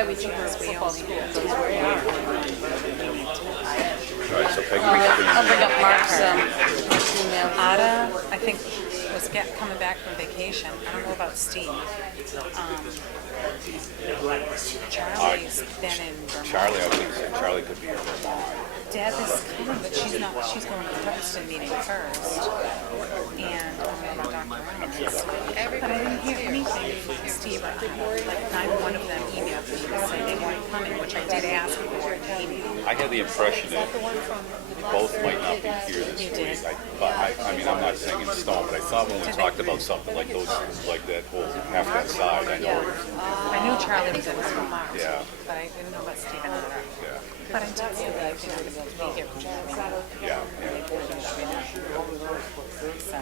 why we think our football school is where we are. All right, so Peggy, I'll bring up Mark's email. Ada, I think, was coming back from vacation. I don't know about Steve. Charlie's been in Vermont. Charlie, I would think Charlie could be in Vermont. Deb is coming, but she's not. She's going to the Hubbardston meeting first. And I don't know about Dr. Reynolds. But I didn't hear anything from Steve or Ada. Like, neither one of them emailed me to say they weren't coming, which I did ask for in the email. I had the impression that both might not be here this week. I mean, I'm not saying in stone, but I thought when we talked about something like those, like that whole half that side, I know. I knew Charlie was in Vermont. Yeah. But I didn't know about Steve and Ada. Yeah. But I texted that I think I was going to be here for Charlie. Yeah. So,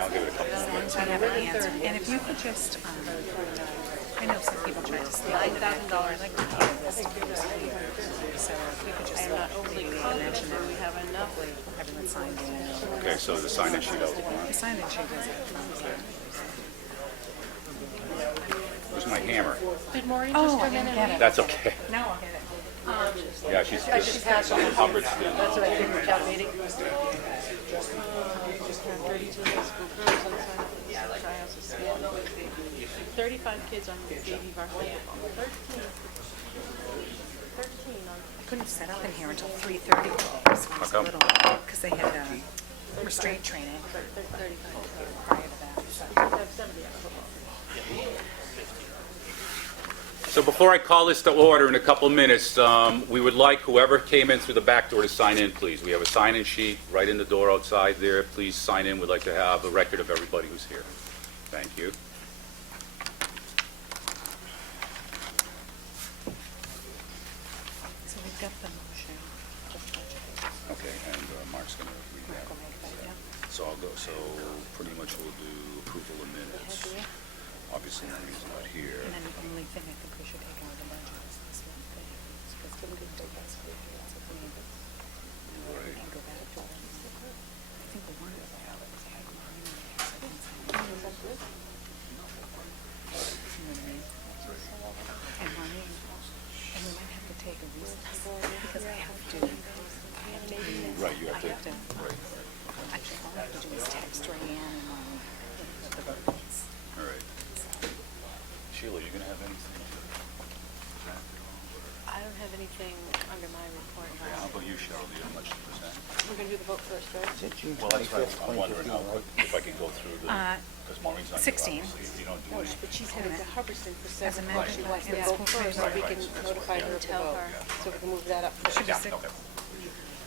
I'll give it a couple of minutes. I have an answer. And if you could just, I know some people try to sneak into that. $9,000. I'd like to hear this. So if you could just. I'm not overly confident that we have enough. Everyone signed in. Okay, so the sign-in sheet out. The sign-in sheet is it. Where's my hammer? Did Maureen Oh, just I come in didn't and get read? it. That's okay. Now I'll get it. Yeah, she's She passed on. Hubbardston. That's what I did for town meeting. 32 high school girls on tryouts this year. 35 kids on baby varsity football. 13 on. I couldn't set up in here until 3:30. How come? Because they had restraint training 35. prior to that. So. We have 70 on football. So before I call this to order in a couple of minutes, we would like whoever came in through the back door to sign in, please. We have a sign-in sheet right in the door outside there. Please sign in. We'd like to have a record of everybody who's here. Thank you. So we've got the motion. Okay, and Mark's going to read that. Go make that, yeah. So I'll go. So pretty much we'll do approval of minutes. Obviously, Marie's not here. And then the only thing I think we should take out of the budget is this one thing. Because we can take that school here. That's what we need. Right. And go back to it. I think the one that they had was had mine and they had second. You know what I mean? And mine, and we might have to take a recess because I have to. Right, you have to. Right. Actually, all I have to do is text Rayanne and the votes. All right. Sheila, you going to have anything? I don't have anything under my report. How about you, Cheryl? Do you have much to present? We're going to do the vote first, right? Well, that's right. I'm wondering how quick, if I can go through the, because Maureen's not here, 16. obviously. If you don't do No, any, but she's headed to Hubbardston for As 7 amended, She wants in to the vote school first, so we can Right, right. notify her of the Tell vote. her. So we can move that up. Should be yeah, six. okay.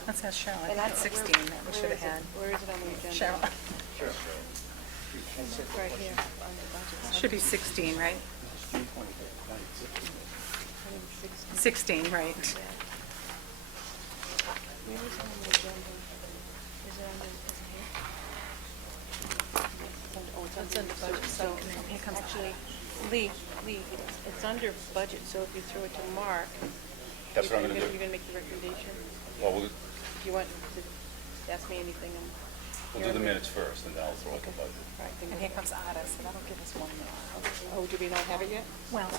Let's have Cheryl. I And think that's it's 16 that we should have had. Where is it on the agenda? Cheryl. Right here, on the budget. Should be 16, right? 16, right. Where is it on the agenda? Is it under, is it here? Oh, it's under budget, so Here comes actually, Lee, it's under budget, so if you throw it to Mark, That's what I'm going to you're do. going to make the recommendation? Well, we'll If you want to ask me anything, do the minutes first, and then I'll throw out the budget. right, then And here comes Ada, so that'll give us one more. oh, do we not have it yet? Well,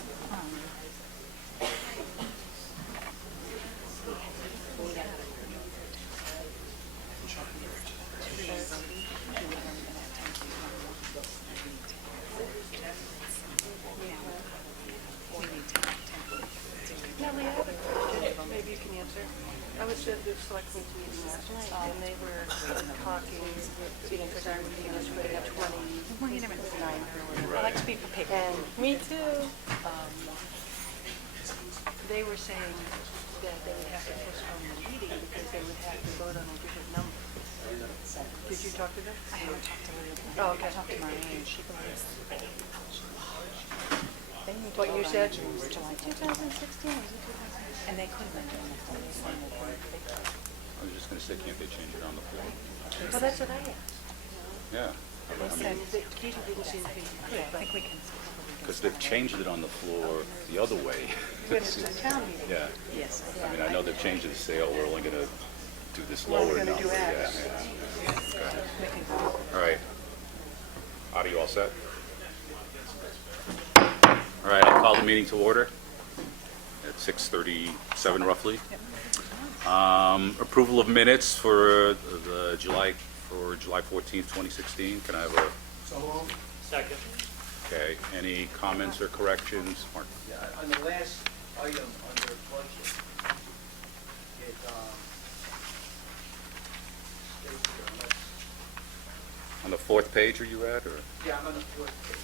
No, Lee, I have a question, maybe you can answer. I was at the selectmen's meeting last night, and they were talking, because I was being they have 20. wait a minute. I like to be prepared. And me too. They were saying that they would have to postpone the meeting because they would have to vote on a different number. Did you talk to them? I haven't talked to Lily. Oh, okay. I talked to Maureen, she believes. They need to What you vote on said? July 2016, was it 2000? And they couldn't have done that. I was just going to say, can't they change it on the floor? Well, that's what I asked. Yeah. They said, Katie didn't see anything. I think we can. Because they've changed it on the floor the other way. When it's a town meeting. Yeah. Yes. I mean, I know they've changed it to say, oh, we're only going to do this We're only lower gonna number. do Yeah, X. yeah. We can go. All right. Are you all set? All right, I'll call the meeting to order at 6:37 roughly. Approval of minutes for July 14th, 2016. Can I have a, So moved. Second. okay, any comments or corrections? Mark? Yeah, on the last item under budget, it, states here, unless, On the fourth page are you at, or? yeah, I'm on the fourth page.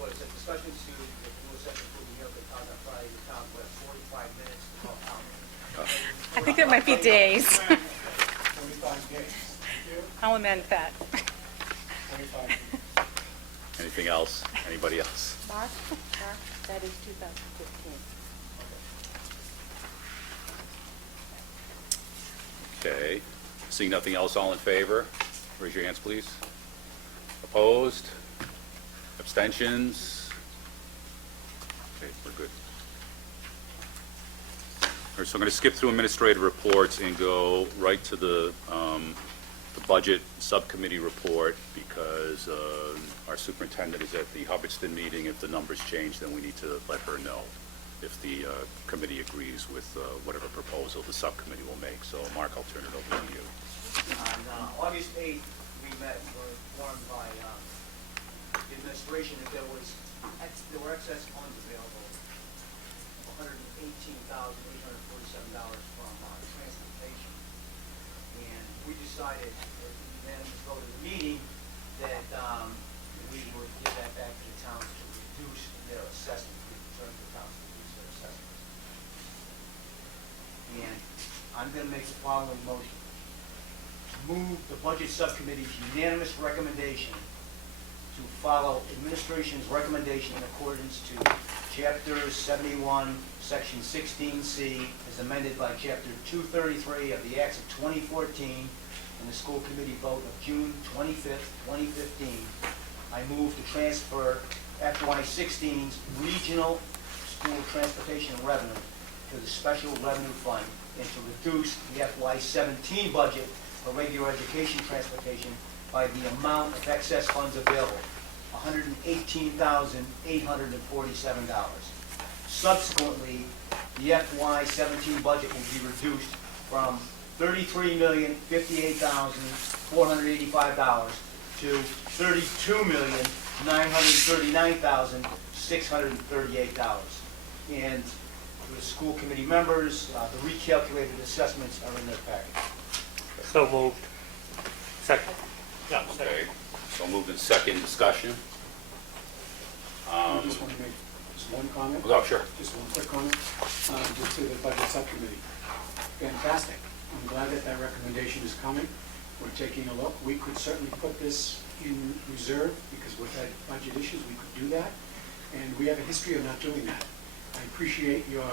Was it discussion to the rule section for the Yoga Town on Friday, the town was 45 minutes to help out. I think that might be days. 45 days. I'll amend that. 45 days. Anything else? Anybody else? Mark, that is 2015. Okay, seeing nothing else, all in favor? Raise your hands, please. Opposed? Abstentions? Okay, we're good. All right, so I'm going to skip through administrative reports and go right to the budget subcommittee report, because our superintendent is at the Hubbardston meeting. If the numbers change, then we need to let her know if the committee agrees with whatever proposal the subcommittee will make. So, Mark, I'll turn it over to you. On August 8th, we met, and were informed by the administration that there were excess funds available, $118,847 from transportation. And we decided, then go to the meeting, that we would give that back to the towns to reduce their assessment, we returned the towns to reduce their assessments. And I'm going to make the following motion. Move the Budget Subcommittee's unanimous recommendation to follow administration's recommendation in accordance to Chapter 71, Section 16C, as amended by Chapter 233 of the Acts of 2014 and the school committee vote of June 25th, 2015. I move to transfer FY16's regional school transportation revenue to the special revenue fund and to reduce the FY17 budget for regular education transportation by the amount of excess funds available, $118,847. Subsequently, the FY17 budget will be reduced from $33,058,485 to $32,939,638. And for the school committee members, the recalculated assessments are in their package. So moved. Second. Yeah, second. Okay, so moved in second discussion. I just want to make just one comment. Oh, sure. Just one quick comment, just to the budget subcommittee. Fantastic. I'm glad that that recommendation is coming. We're taking a look. We could certainly put this in reserve, because we've had budget issues, we could do that. And we have a history of not doing that. I appreciate your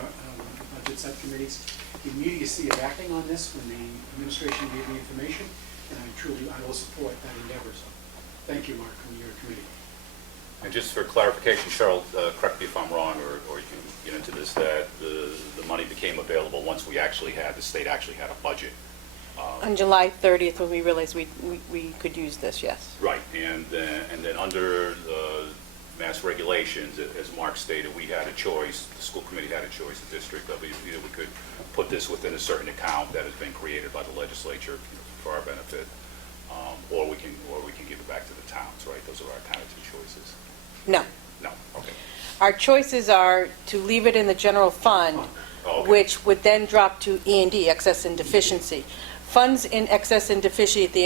budget subcommittee's immediacy of acting on this when the administration gave me information, and I will support that endeavor. So thank you, Mark, and your committee. And just for clarification, Cheryl, correct me if I'm wrong, or you can get into this, that the money became available once the state actually had a budget. On July 30th, when we realized we could use this, yes. Right, and then under the mass regulations, as Mark stated, we had a choice, the school committee had a choice, the district, of either we could put this within a certain account that has been created by the legislature for our benefit, or we can give it back to the towns, right? Those are our kind of two choices. No. No, okay. Our choices are to leave it in the general fund, Oh, okay. which would then drop to E&D, excess and deficiency. Funds in excess and deficiency at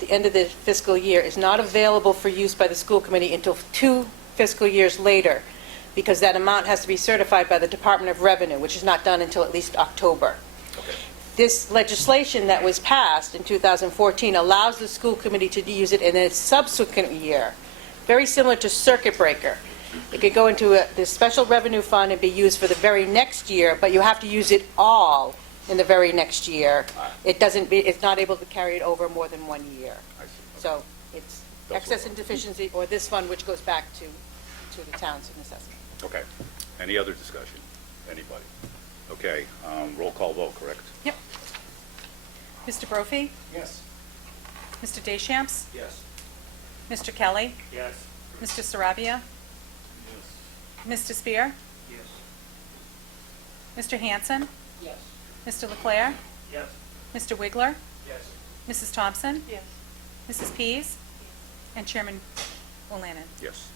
the end of the fiscal year is not available for use by the school committee until 2 fiscal years later, because that amount has to be certified by the Department of Revenue, which is not done until at least October. Okay. This legislation that was passed in 2014 allows the school committee to use it in a subsequent year, very similar to circuit breaker. It could go into the special revenue fund and be used for the very next year, but you have to use it all in the very next year. It's not able to carry it over more than 1 year. I see. So it's That's excess what- and deficiency, or this fund, which goes back to the towns in assessment. Okay. Any other discussion? Anybody? Okay, roll call vote, correct? Yep. Mr. Brophy? Yes. Mr. Deschamps? Yes. Mr. Kelly? Yes. Mr. Sarabia? Mr. Spear? Yes. Mr. Hanson? Yes. Mr. Leclerc? Yes. Mr. Wiggler? Yes. Mrs. Thompson? Yes. Mrs. Pease? And Chairman O'Lannon. Yes,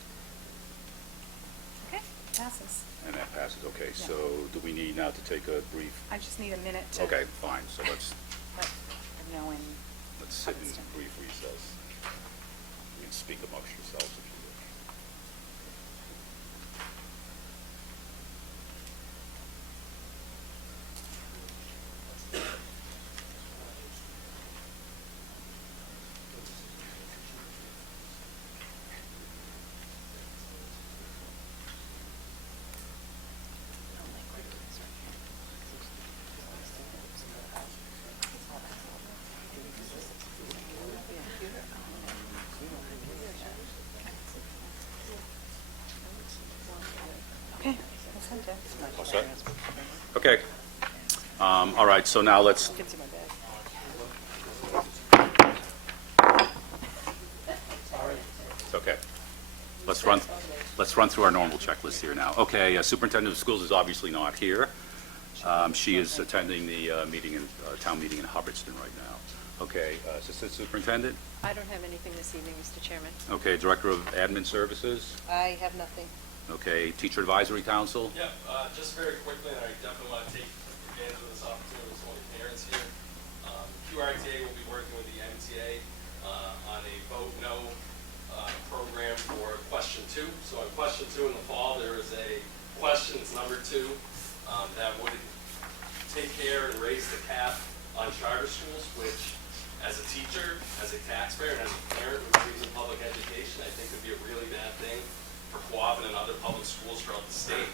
Okay, passes. and that passes. Okay, Yeah. so do we need now to take a brief? I just need a minute to Okay, fine, so let's let her know and sit in Hubbardston. brief recess. You can speak amongst yourselves if you wish. Okay, I'll send it. All set? Okay. All right, so now let's, Get to my bag. it's okay. Let's run through our normal checklist here now. Okay, Superintendent of Schools is obviously not here. She is attending the town meeting in Hubbardston right now. Okay, Assistant Superintendent? I don't have anything this evening, Mr. Chairman. Okay, Director of Admin Services? I have nothing. Okay, Teacher Advisory Council? Yep, just very quickly, and I definitely want to take advantage of this opportunity with so many parents here. QRTA will be working with the MTA on a vote no program for question 2. So on question 2 in the fall, there is a question, it's number 2, that would take care and raise the cap on charter schools, which as a teacher, as a taxpayer, and as a parent who believes in public education, I think would be a really bad thing for Quabbin and other public schools throughout the state.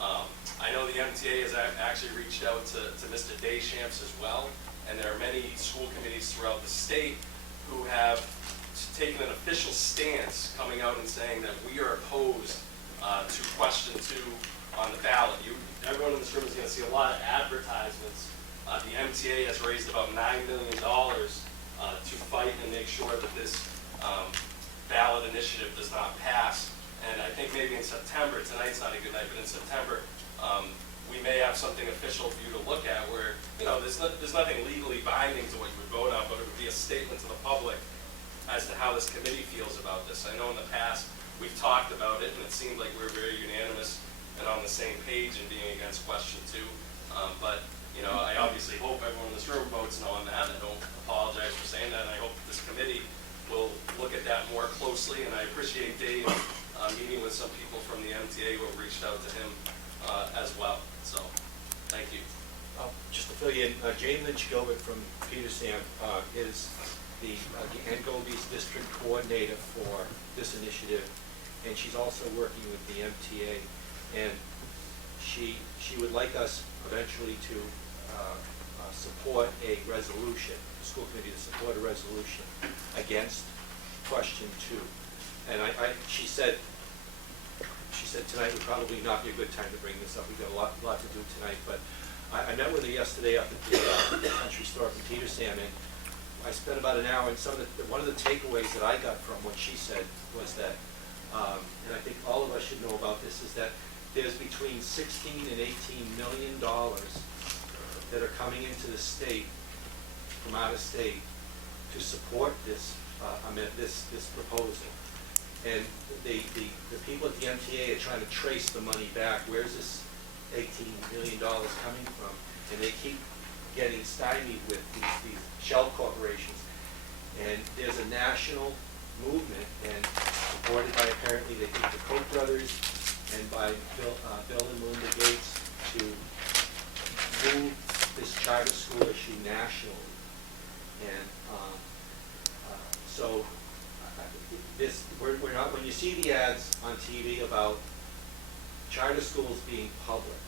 I know the MTA has actually reached out to Mr. Deschamps as well, and there are many school committees throughout the state who have taken an official stance coming out and saying that we are opposed to question 2 on the ballot. Everyone in this room is going to see a lot of advertisements. The MTA has raised about $9 million to fight and make sure that this ballot initiative does not pass. And I think maybe in September, tonight's not a good night, but in September, we may have something official for you to look at where, there's nothing legally binding to what you would vote on, but it would be a statement to the public as to how this committee feels about this. I know in the past, we've talked about it, and it seemed like we were very unanimous and on the same page in being against question 2. But I obviously hope everyone in this room votes no on that. I don't apologize for saying that, and I hope that this committee will look at that more closely, and I appreciate Dave meeting with some people from the MTA who have reached out to him as well. So, thank you. Just to fill you in, Jane Lynch Gilbert from Peterson is the Angobi's district coordinator for this initiative, and she's also working with the MTA, and she would like us eventually to support a resolution, the school committee to support a resolution against question 2. And she said tonight would probably not be a good time to bring this up. We've got a lot to do tonight, but I met with her yesterday up at the country store in Peterson, and I spent about an hour, and one of the takeaways that I got from what she said was that, and I think all of us should know about this, is that there's between $16 and $18 million that are coming into the state from out of state to support this proposal. And the people at the MTA are trying to trace the money back. Where's this $18 million coming from? And they keep getting stymied with these shell corporations. And there's a national movement, and supported by apparently they think the Koch brothers and by Bill and Melinda Gates, to move this charter school issue nationally. And so we're not, when you see the ads on TV about charter schools being public,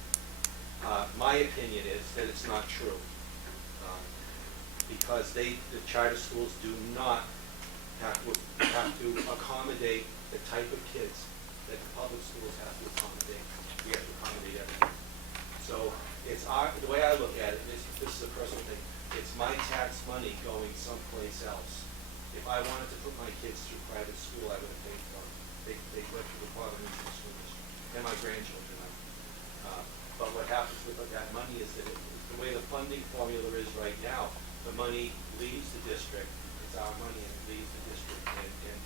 my opinion is that it's not true. Because the charter schools do not have to accommodate the type of kids that the public schools have to accommodate. We have to accommodate everyone. So it's the way I look at it, this is a personal thing, it's my tax money going someplace else. If I wanted to put my kids through private school, I would have paid for them. They went through the Quabbin Regional School District. and my grandchildren. But what happens with that money is that the way the funding formula is right now, the money leaves the district, it's our money and it leaves the district, and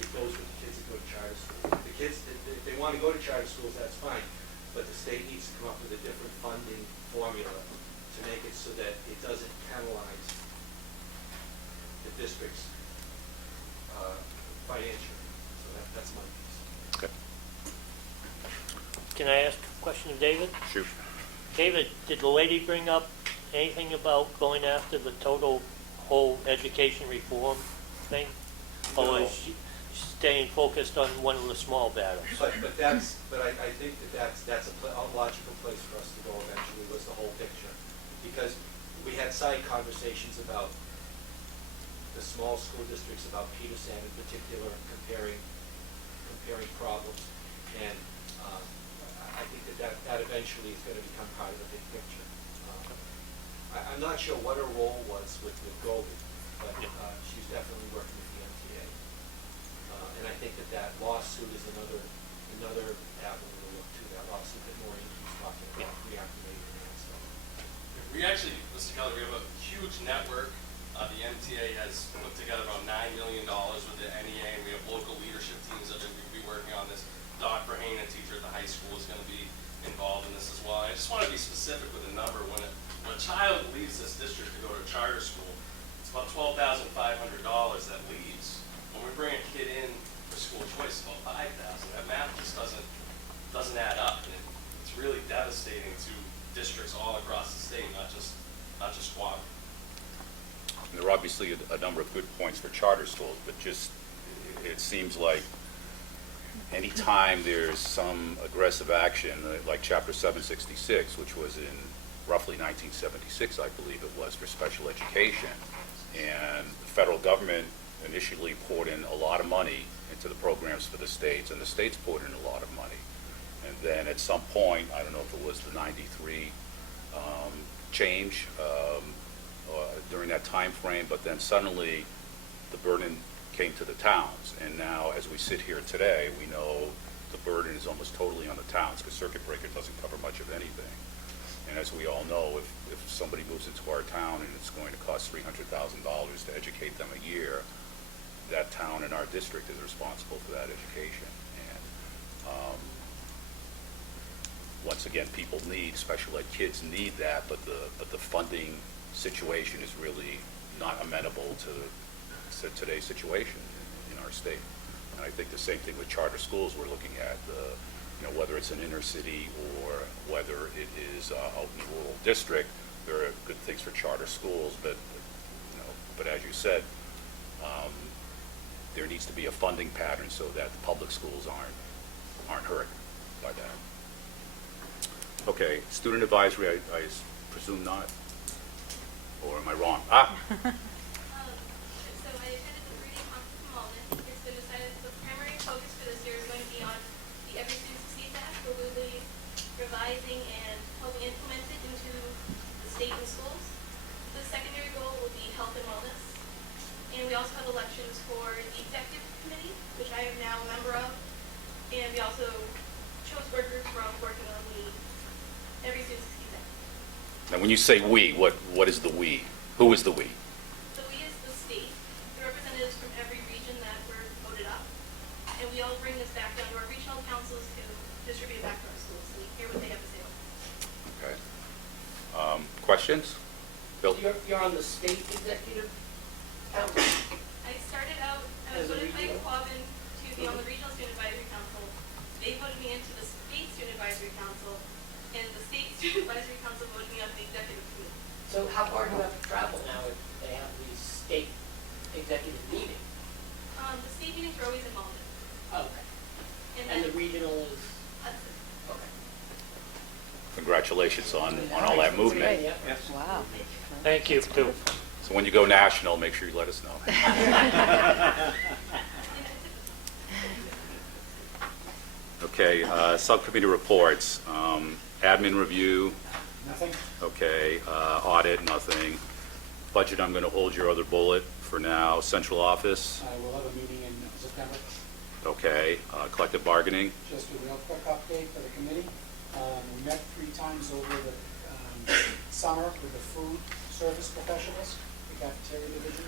it goes with the kids that go to charter school. The kids, if they want to go to charter schools, that's fine, but the state needs to come up with a different funding formula to make it so that it doesn't penalize the district's financially. So that's my piece. Okay. Can I ask a question of David? Shoot. David, did the lady bring up anything about going after the total whole education reform thing? No. Or is she staying focused on one of the small battles? But I think that's a logical place for us to go eventually, was the whole picture. Because we had side conversations about the small school districts, about Peterson in particular, comparing problems. And I think that eventually is going to become part of the big picture. I'm not sure what her role was with Goldie, but she's definitely working with the MTA. And I think that lawsuit is another avenue to look to, that lawsuit that Maureen was talking about, reactivating and stuff. We actually, Mr. Keller, we have a huge network. The MTA has put together about $9 million with the NEA, and we have local leadership teams that will be working on this. Dr. Hain, a teacher at the high school, is going to be involved in this as well. I just want to be specific with a number. When a child leaves this district to go to a charter school, it's about $12,500 that leaves. When we bring a kid in for school choice, it's about $5,000. That math just doesn't add up, and it's really devastating to districts all across the state, not just Quabbin. There are obviously a number of good points for charter schools, but just, it seems like any time there's some aggressive action, like Chapter 766, which was in roughly 1976, I believe it was, for special education, and the federal government initially poured in a lot of money into the programs for the states, and the states poured in a lot of money. And then at some point, I don't know if it was the 93 change during that time frame, but then suddenly the burden came to the towns. And now, as we sit here today, we know the burden is almost totally on the towns, because circuit breaker doesn't cover much of anything. And as we all know, if somebody moves into our town and it's going to cost $300,000 to educate them a year, that town in our district is responsible for that education. And once again, people need, special ed kids need that, but the funding situation is really not amenable to today's situation in our state. And I think the same thing with charter schools. We're looking at whether it's an inner city or whether it is out in a rural district. There are good things for charter schools, but as you said, there needs to be a funding pattern so that the public schools aren't hurt by that. Okay, student advisory, I presume not, or am I wrong? So I attended the reading conference in Malden. It's been decided that the primary focus for this year is going to be on the Every Student Succeeds Act, where we'll be revising and helping implement it into the state and schools. The secondary goal will be health and wellness. And we also have elections for the executive committee, which I am now a member of. And we also chose work groups from working on the Every Student Succeeds Act. Now, when you say we, what is the we? Who is the we? So we as the state, the representatives from every region that were voted up, and we all bring this back down to our regional councils to distribute it back to our schools, so we hear what they have to say about it. Okay. Questions? Bill? You're on the state executive council? I started out, I was As a voted by regional? Quabbin to be on the Regional Student Advisory Council. They voted me into the State Student Advisory Council, and the State Student Advisory Council voted me on the Executive Committee. So how far do you have to travel now if they have these state executive meetings? The state meetings are always in Malden. Okay. And And the then regional is, Hudson. okay. Congratulations on all that movement. Yeah. Wow. Thank you, too. So when you go national, make sure you let us know. Okay, subcommittee reports. Admin review, Nothing? okay. Audit, nothing. Budget, I'm going to hold your other bullet for now. Central office, We'll have a meeting in September. Okay, collective bargaining, Just a real quick update for the committee. We met 3 times over the summer with the food service professionals, the cafeteria division.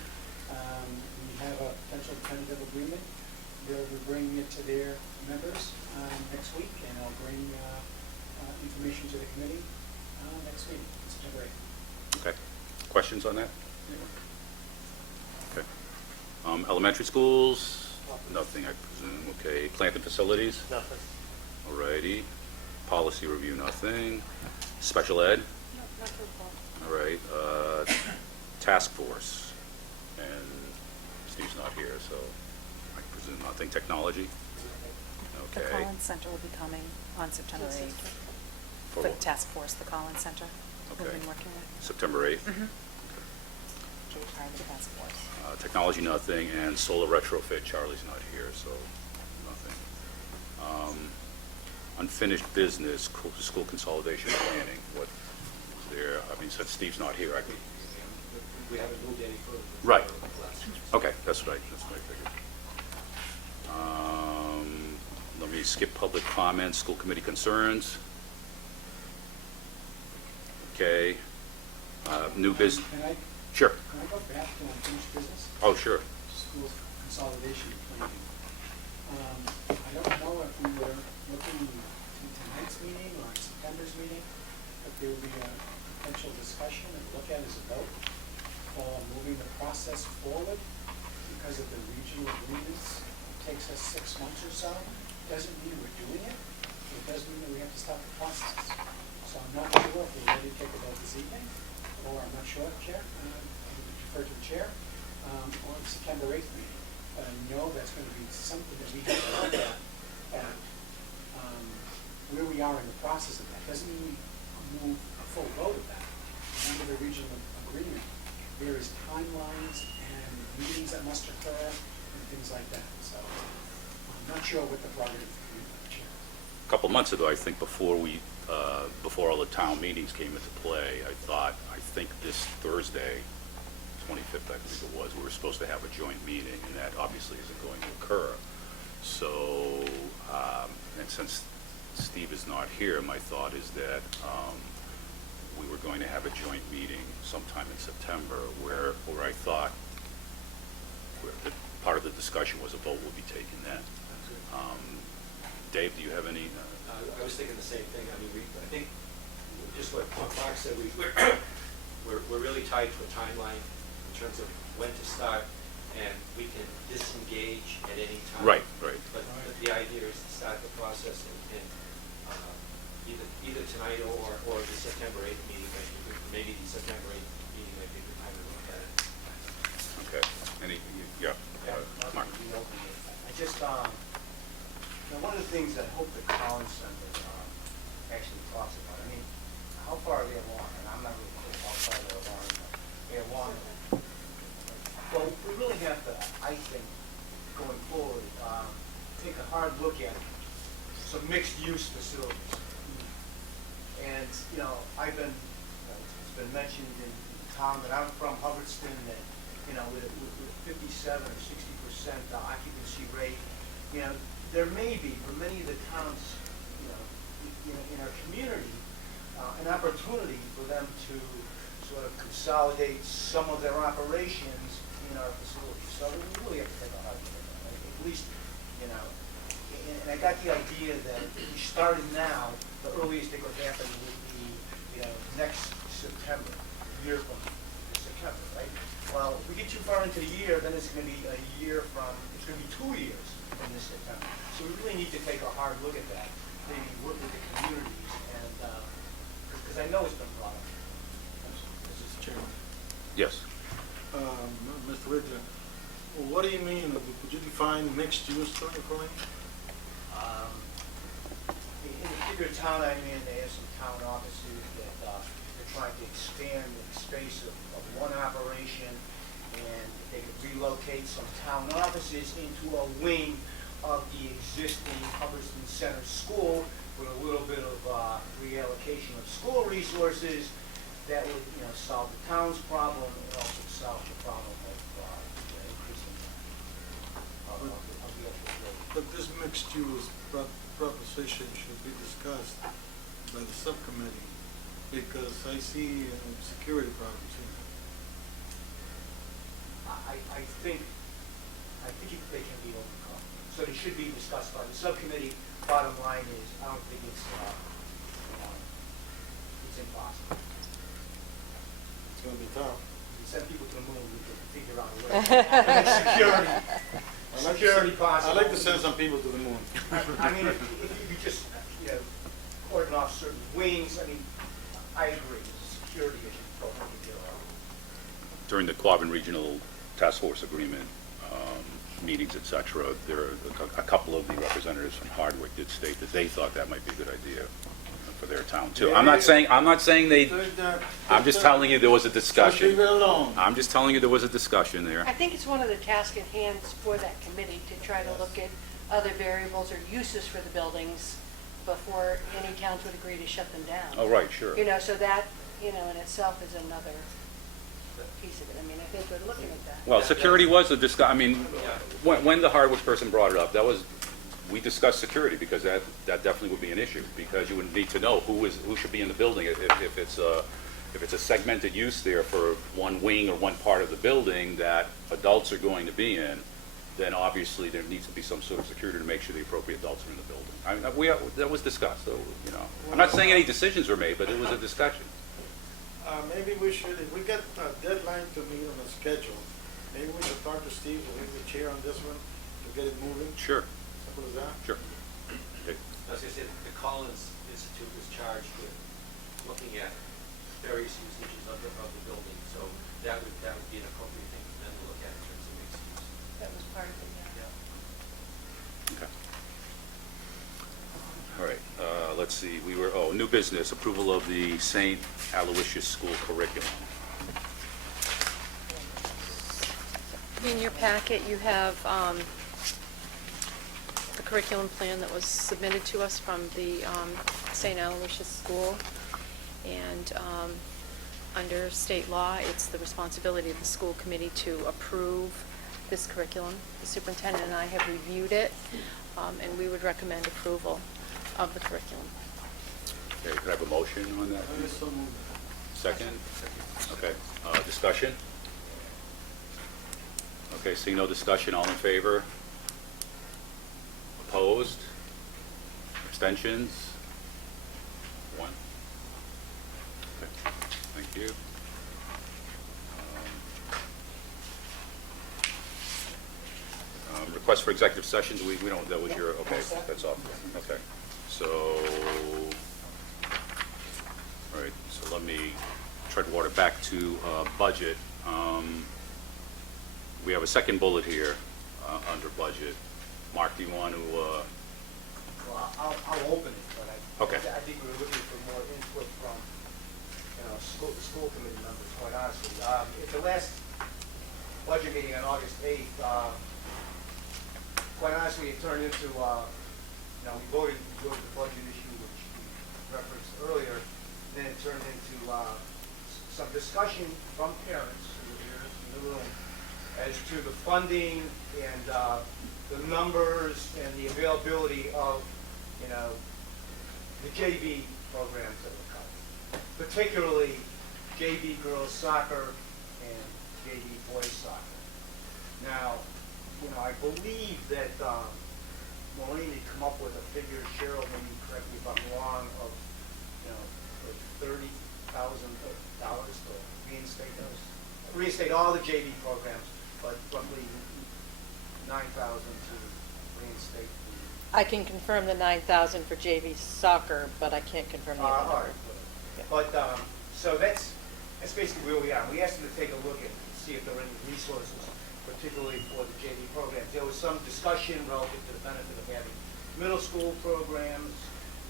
We have a potential tentative agreement. They'll be bringing it to their members next week, and I'll bring information to the committee next week, September 8th. okay. Questions on that? Okay. Elementary schools, nothing, I presume, okay. Plant and facilities, Nothing. all righty. Policy review, nothing. Special ed, all right. Task force, and Steve's not here, so I presume nothing. Technology, The okay. Collins Center will be coming on September 8th. For For what? task force, the Collins Center, we've Okay. been working with. September 8th. Joe Tyler, the task force. Technology, nothing, and solar retrofit, Charlie's not here, so nothing. Unfinished business, school consolidation planning, what was there, I mean, since Steve's not here, I could, We haven't moved any further. Right. Last year. okay, that's what I figured. Let me skip public comments, school committee concerns. Okay, new business, Can I sure, go back to unfinished business? oh, sure. School consolidation planning. I don't know if we were looking to tonight's meeting or September's meeting, but there will be a potential discussion and look at as a vote for moving the process forward because of the regional agreements. It takes us 6 months or so. Doesn't mean we're doing it. It does mean that we have to start the process. So I'm not sure if we're ready to take a vote this evening, or I'm not sure, Chair, I would defer to the Chair, or the September 8th meeting. But I know that's going to be something that we have to look at where we are in the process of that. Doesn't mean we move a full vote of that. Under the regional agreement, there is timelines and meetings that must occur and things like that. So I'm not sure what the prerogative is, Chair. A couple months ago, I think, before all the town meetings came into play, I think this Thursday, 25th, I believe it was, we were supposed to have a joint meeting, and that obviously isn't going to occur. So, and since Steve is not here, my thought is that we were going to have a joint meeting sometime in September where I thought part of the discussion was a vote will be taken then. Dave, do you have any? I was thinking the same thing. I mean, I think, just what Mark said, we're really tied to a timeline in terms of when to start, and we can disengage at any time. Right. But the idea is to start the process and either tonight or the September 8th meeting, maybe the September 8th meeting might be the time to look at it. Okay. Yeah, Mark. I just, one of the things I hope the Collins Center actually talks about, I mean, how far are they along? And I'm not really clear how far they're along, but they're along. Well, we really have to, I think, going forward, take a hard look at some mixed-use facilities. And, it's been mentioned in the town that I'm from, Hubbardston, that, with 57 or 60% occupancy rate, there may be, for many of the towns, in our community, an opportunity for them to sort of consolidate some of their operations in our facilities. So we really have to take a hard look at that. At least, and I got the idea that if we started now, the earliest it could happen would be, next September, a year from September, right? Well, if we get too far into the year, then it's going to be a year from, it's going to be 2 years from this September. So we really need to take a hard look at that, maybe work with the communities, and, because I know it's been brought up. Mr. Chairman. Yes. Mr. Ritter, what do you mean? Would you define mixed use for me? In the particular town I'm in, they have some town offices that they're trying to expand the space of one operation, and they could relocate some town offices into a wing of the existing Hubbardston Center School with a little bit of reallocation of school resources that would, solve the town's problem and also solve the problem of increasing of the actual but this mixed use proposition should be discussed by the subcommittee, because I see security problems here. I think they can be overcome. So they should be discussed by the subcommittee. Bottom line is, I don't think it's impossible. It's gonna be tough. We send people to the moon, we can figure out a way. Security. Security possible. I'd like to send some people to the moon. I mean, if you just, cordon off certain wings, I mean, I agree, it's a security issue, probably get around. During the Quabbin Regional Task Force Agreement meetings, et cetera, there are a couple of the representatives from Hardwick did state that they thought that might be a good idea for their town too. I'm not saying they, I'm just telling you there was a Just discussion. leave it alone. I'm just telling you there was a discussion there. I think it's one of the tasks at hand for that committee to try to look at other variables or uses for the buildings before any towns would agree to shut them down. Oh, right, sure. So that, in itself is another piece of it. I mean, I think we're looking at that. Well, security was a I mean, when the Hardwick person brought it up, we discussed security, because that definitely would be an issue, because you would need to know who should be in the building. If it's a segmented use there for one wing or one part of the building that adults are going to be in, then obviously there needs to be some sort of security to make sure the appropriate adults are in the building. I mean, that was discussed, so, I'm not saying any decisions were made, but it was a discussion. Maybe we should, if we got a deadline to meet on a schedule, maybe we should talk to Steve, or leave the chair on this one, to get it moving. Sure, Simple as that. sure. Okay. I was going to say, the Collins Institute was charged with looking at various usages of the building, so that would be an appropriate thing for them to look at in terms of mixed use. That was part of it, yeah. Okay. All right, let's see, new business, approval of the St. Aloysius School curriculum. In your packet, you have the curriculum plan that was submitted to us from the St. Aloysius School. And under state law, it's the responsibility of the school committee to approve this curriculum. The superintendent and I have reviewed it, and we would recommend approval of the curriculum. Okay, could I have a motion on that? I so moved. Second? Okay, discussion? Okay, seeing no discussion, all in favor? Opposed? Abstentions? One? Okay, thank you. Request for executive sessions, we don't, that was your, okay, that's off. Okay, so, all right, so let me tread water back to budget. We have a second bullet here under budget. Mark, do you want to, Well, I'll open it, but Okay. I think we were looking for more input from, the school committee members, quite honestly. At the last budget meeting on August 8th, quite honestly, it turned into, we voted the budget issue, which we referenced earlier, then it turned into some discussion from parents who were here in the room as to the funding and the numbers and the availability of, the JV programs that were cut, particularly JV girls soccer and JV boys soccer. Now, I believe that Maureen had come up with a figure, Cheryl, maybe correct me if I'm wrong, of, like $30,000 to reinstate all the JV programs, but roughly 9,000 to reinstate the. I can confirm the 9,000 for JV soccer, but I can't confirm the other All number. right, but, so that's basically where we are. We asked them to take a look and see if there are any resources, particularly for the JV programs. There was some discussion relative to the benefit of having middle school programs,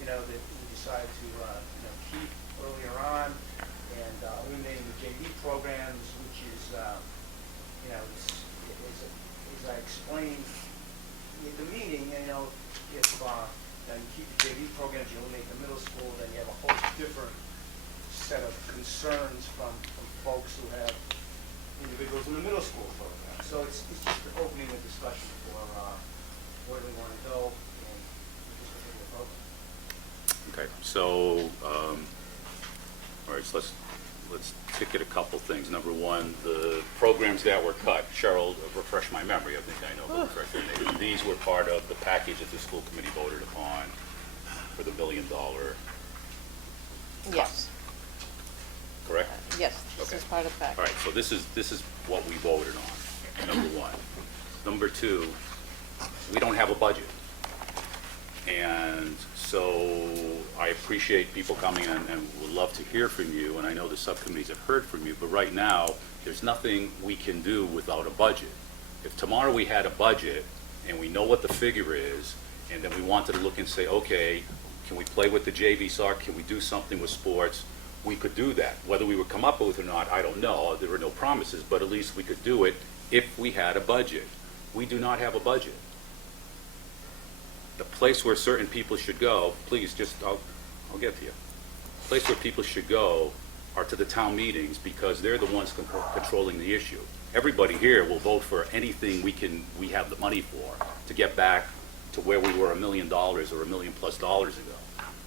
that we decided to, keep earlier on, and eliminating the JV programs, which is, as I explained at the meeting, if you keep the JV programs, you eliminate the middle school, then you have a whole different set of concerns from folks who have individuals in the middle school program. So it's just opening the discussion for where we want to go, and we're just looking at the program. Okay, so, all right, so let's tick at a couple things. Number one, the programs that were cut, Cheryl, refresh my memory, I think I know, but refresh your name. These were part of the package that the school committee voted upon for the $1 billion, Yes, correct? yes, this Okay. is part of the package. All right, so this is what we voted on, number one. Number two, we don't have a budget. And so I appreciate people coming in and would love to hear from you, and I know the subcommittees have heard from you, but right now, there's nothing we can do without a budget. If tomorrow we had a budget and we know what the figure is, and then we wanted to look and say, okay, can we play with the JV soccer, can we do something with sports? We could do that. Whether we would come up with it or not, I don't know. There were no promises, but at least we could do it if we had a budget. We do not have a budget. The place where certain people should go, please, I'll get to you. The place where people should go are to the town meetings because they're the ones controlling the issue. Everybody here will vote for anything we have the money for to get back to where we were $1 million or $1 million+ ago.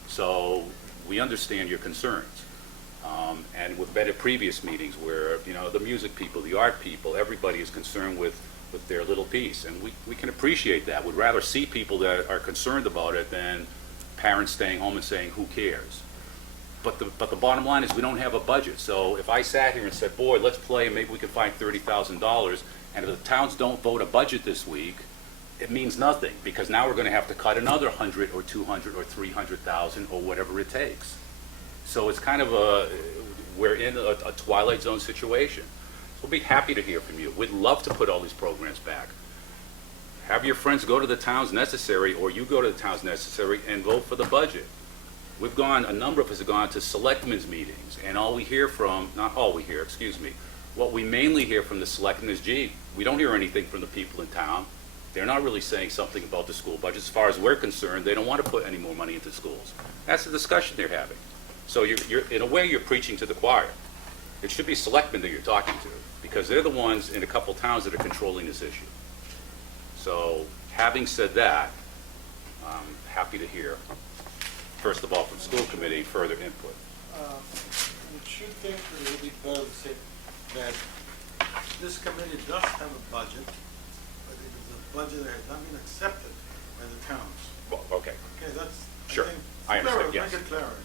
So we understand your concerns. And we've been at previous meetings where, the music people, the art people, everybody is concerned with their little piece. And we can appreciate that. We'd rather see people that are concerned about it than parents staying home and saying, who cares? But the bottom line is we don't have a budget. So if I sat here and said, boy, let's play and maybe we can find $30,000, and if the towns don't vote a budget this week, it means nothing, because now we're going to have to cut another 100 or 200 or 300,000 or whatever it takes. So it's kind of we're in a twilight zone situation. We'll be happy to hear from you. We'd love to put all these programs back. Have your friends go to the towns necessary, or you go to the towns necessary and vote for the budget. A number of us have gone to selectmen's meetings, and all we hear from, not all we hear, excuse me, what we mainly hear from the selectmen is, gee, we don't hear anything from the people in town. They're not really saying something about the school budget. As far as we're concerned, they don't want to put any more money into schools. That's the discussion they're having. So you're in a way, you're preaching to the choir. It should be selectmen that you're talking to, because they're the ones in a couple towns that are controlling this issue. So having said that, I'm happy to hear, first of all, from school committee, further input. It should think it would be better to say that this committee does have a budget, but it is a budget that has not been accepted by the towns. Well, okay, Okay, that's. Sure. think, I understand, clearer, yes. Make it clearer,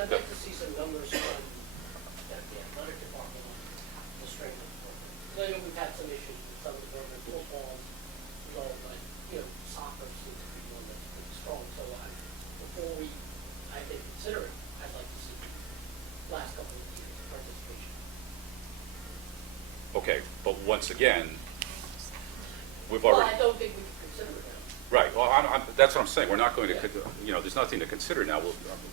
I'd like to see some numbers from the athletic department on the strength of the program. 'Cause I know we've had some issues with some of the programs, football, but, soccer seems to be one that's pretty strong. So before we, I think, consider it, I'd like to see the last couple of years of participation. Okay, but once again, we've Well, already... I don't think we can consider it now. Right, well, that's what I'm saying, we're not going to, there's nothing to consider now.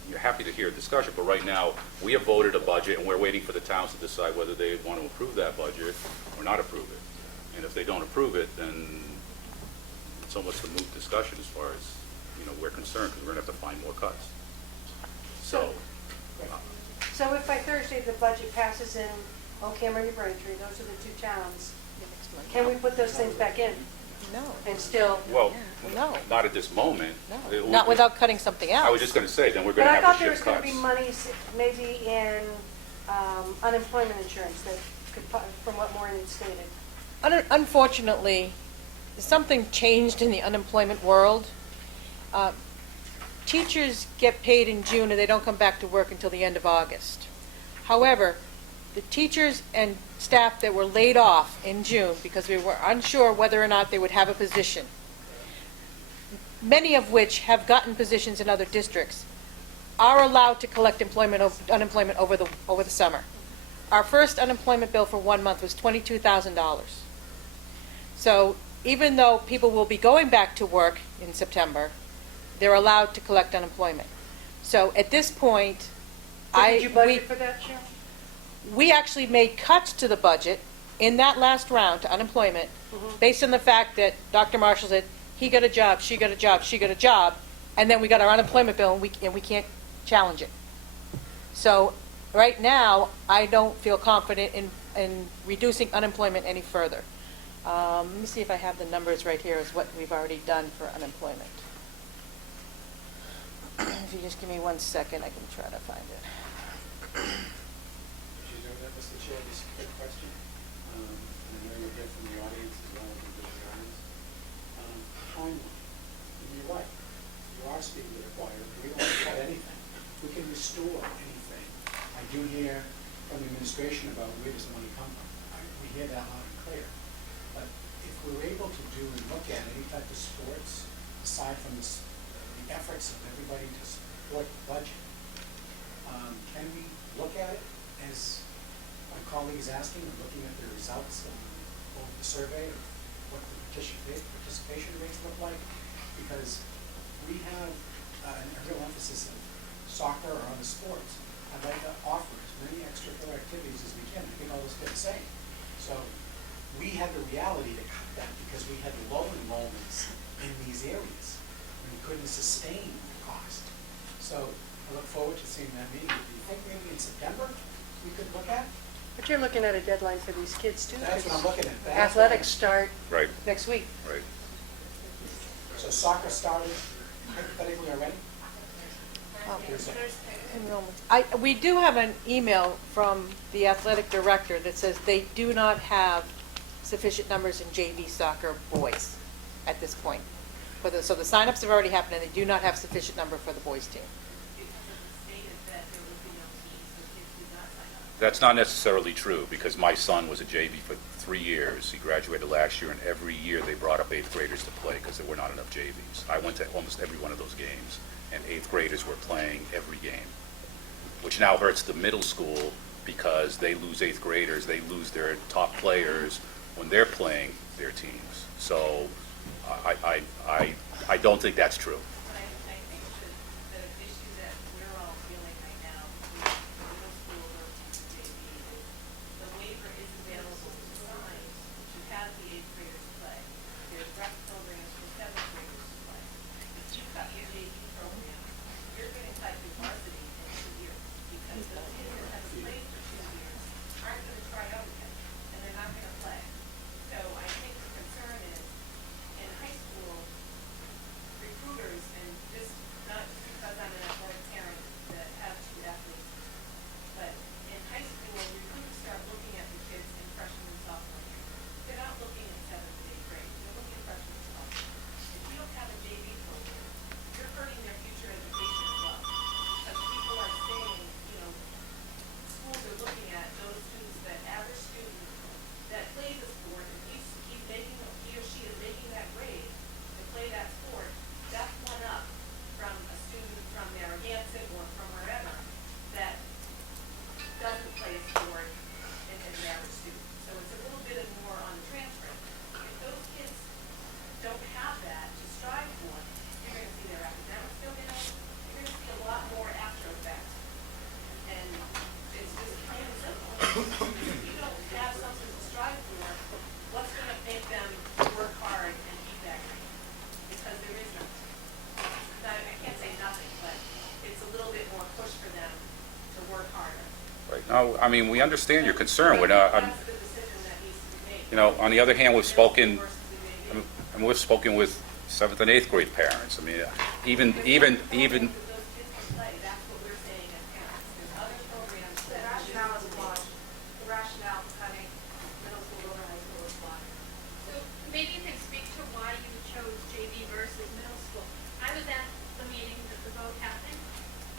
You're happy to hear a discussion, but right now, we have voted a budget, and we're waiting for the towns to decide whether they want to approve that budget or not approve it. And if they don't approve it, then it's almost a moot discussion as far as, we're concerned, because we're going to have to find more cuts. So, So if by Thursday the budget passes in Old Cameron and Braintree, those are the two towns, can we put those things back in No, and still? well, no, not at this moment. no, not without cutting something else. I was just going to say, then we're going But to I have thought to there was shift going to cuts. be monies maybe in unemployment insurance that could, from what Maureen had stated. Unfortunately, something changed in the unemployment world. Teachers get paid in June and they don't come back to work until the end of August. However, the teachers and staff that were laid off in June because we were unsure whether or not they would have a position, many of which have gotten positions in other districts, are allowed to collect unemployment over the summer. Our first unemployment bill for 1 month was $22,000. So even though people will be going back to work in September, they're allowed to collect unemployment. So at this point, So did you budget for that, Cheryl? we actually made cuts to the budget in that last round to unemployment based on the fact that Dr. Marshall said he got a job, she got a job, she got a job, and then we got our unemployment bill and we can't challenge it. So right now, I don't feel confident in reducing unemployment any further. Let me see if I have the numbers right here, is what we've already done for unemployment. If you just give me 1 second, I can try to find it. Did you know that, Mr. Chair, this is a quick question? And I know you'll hear from the audience as well as the audience. Timeline, and you're right, you are speaking to the choir, we don't cut anything. We can restore anything. I do hear from the administration about where does the money come from. We hear that loud and clear. But if we're able to do and look at any type of sports, aside from the efforts of everybody to support the budget, can we look at it as my colleague is asking, and looking at the results of the survey of what the participation rates look like? Because we have a real emphasis of soccer or other sports. I'd like to offer as many extracurricular activities as we can. I think all this is the same. So we had the reality to cut that because we had low enrollments in these areas. And we couldn't sustain the cost. So I look forward to seeing that meeting. Do you think maybe in September we could look at? But you're looking at a deadline for these kids too. That's what I'm looking at. That's Athletics start Right, next week. right. So soccer started hypothetically already? Here's it. Enrollment. We do have an email from the athletic director that says they do not have sufficient numbers in JV soccer boys at this point. So the signups have already happened, and they do not have sufficient number for the boys team. That's not necessarily true, because my son was a JV for 3 years. He graduated last year, and every year they brought up 8th graders to play because there were not enough JVs. I went to almost every one of those games, and 8th graders were playing every game, which now hurts the middle school because they lose 8th graders, they lose their top players when they're playing their teams. So I don't think that's true. But I think that an issue that we're all feeling right now, with middle school and JV, is the waiver is available to sign to have the 8th graders play. There's rec programs for 7th graders to play. If you cut your JV program, you're going to cut your varsity in 2 years, because those kids that haven't played for 2 years aren't going to try out again, and they're not going to play. So I think the concern is, in high school, recruiters, and just not just because I'm an athletic parent that have 2 athletes, but in high school, recruiters start looking at the kids in freshman and sophomore year. They're not looking at 7th and 8th grade, they're looking at freshman and sophomore. If you don't have a JV program, you're hurting their future education as well. Because people are saying, schools are looking at those students, that average student that plays a sport, and he or she is making that grade to play that sport, that's one up from a student from Narragansett or from wherever that doesn't play a sport and is an average student. So it's a little bit more on the transfer. If those kids don't have that to strive for, you're going to see their academics go down, you're going to see a lot more after effects. And it's just plain and simple. If you don't have something to strive for, what's going to make them work hard and beat that grade? Because there is nothing. I can't say nothing, but it's a little bit more push for them to work harder. Right. No, I mean, we understand your concern. We're not, That's the decision that needs to be made. on the other hand, we've spoken, Versus the JV. and we've spoken with 7th and 8th grade parents. I mean, even, Those kids can play, that's what we're saying as parents. There's other programs. The rationale is flawed. The rationale for cutting middle school over high school is flawed. So maybe you can speak to why you chose JV versus middle school. I was at the meeting that the vote happened,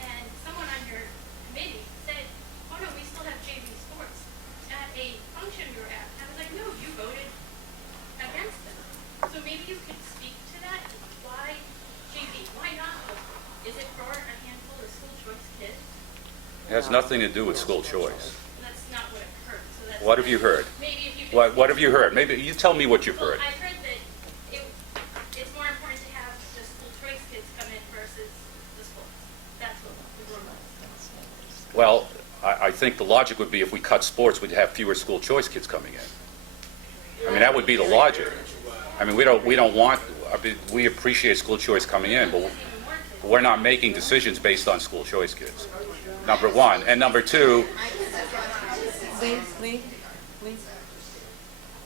and someone on your committee said, oh no, we still have JV sports at a function we were at. And I was like, no, you voted against them. So maybe you could speak to that. Why JV? Why not middle school? Is it for a handful of school choice kids? it has nothing to do with school choice. That's not what I've heard. So that's What have you heard? Maybe if you could What have you heard? Maybe you tell me what you've Well, heard. I've heard that it's more important to have the school choice kids come in versus the schools. That's what the rumor is. Well, I think the logic would be if we cut sports, we'd have fewer school choice kids coming in. I mean, that would be the logic. I mean, we don't want, we appreciate school choice coming in, but we're not making decisions based on school choice kids. Number one. And number two, Lee?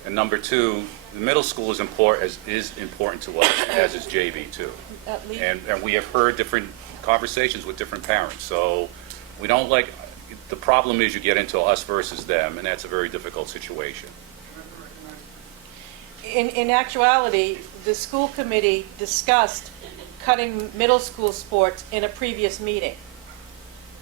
and number two, the middle school is important to us, as is JV too. And we have heard different conversations with different parents, so we don't like, the problem is you get into us versus them, and that's a very difficult situation. In actuality, the school committee discussed cutting middle school sports in a previous meeting.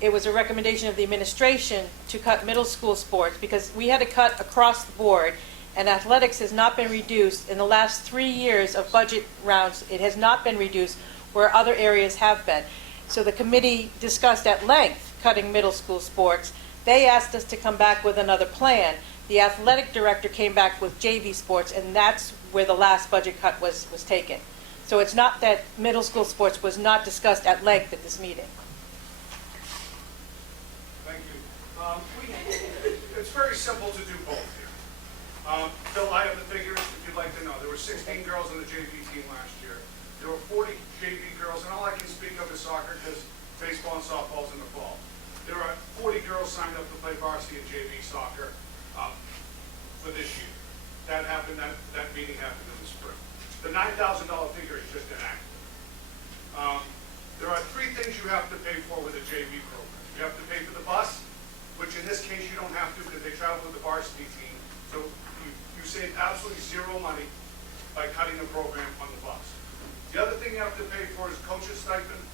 It was a recommendation of the administration to cut middle school sports because we had to cut across the board, and athletics has not been reduced. In the last 3 years of budget rounds, it has not been reduced where other areas have been. So the committee discussed at length cutting middle school sports. They asked us to come back with another plan. The athletic director came back with JV sports, and that's where the last budget cut was taken. So it's not that middle school sports was not discussed at length at this meeting. Thank you. It's very simple to do both here. Bill, I have the figures if you'd like to know. There were 16 girls on the JV team last year. There were 40 JV girls, and all I can speak of is soccer because baseball and softball's in the fall. There are 40 girls signed up to play varsity and JV soccer for this year. That happened. That meeting happened in the spring. The $9,000 figure is just inaccurate. There are 3 things you have to pay for with a JV program. You have to pay for the bus, which in this case you don't have to because they travel with the varsity team. So you save absolutely zero money by cutting the program on the bus. The other thing you have to pay for is coach's stipend.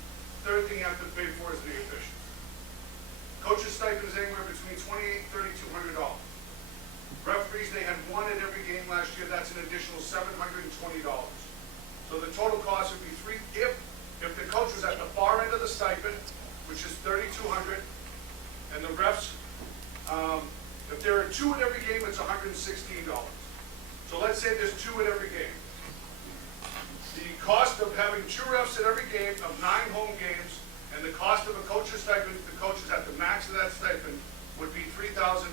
Third thing you have to pay for is the officials. Coach's stipend is anywhere between $2,800 and $3,200. Referees, they had 1 at every game last year. That's an additional $720. So the total cost would be if the coach was at the far end of the stipend, which is $3,200, and the refs, if there are 2 at every game, it's $116. So let's say there's 2 at every game. The cost of having 2 refs at every game of 9 home games, and the cost of a coach's stipend, if the coach is at the max of that stipend, would be $3,920.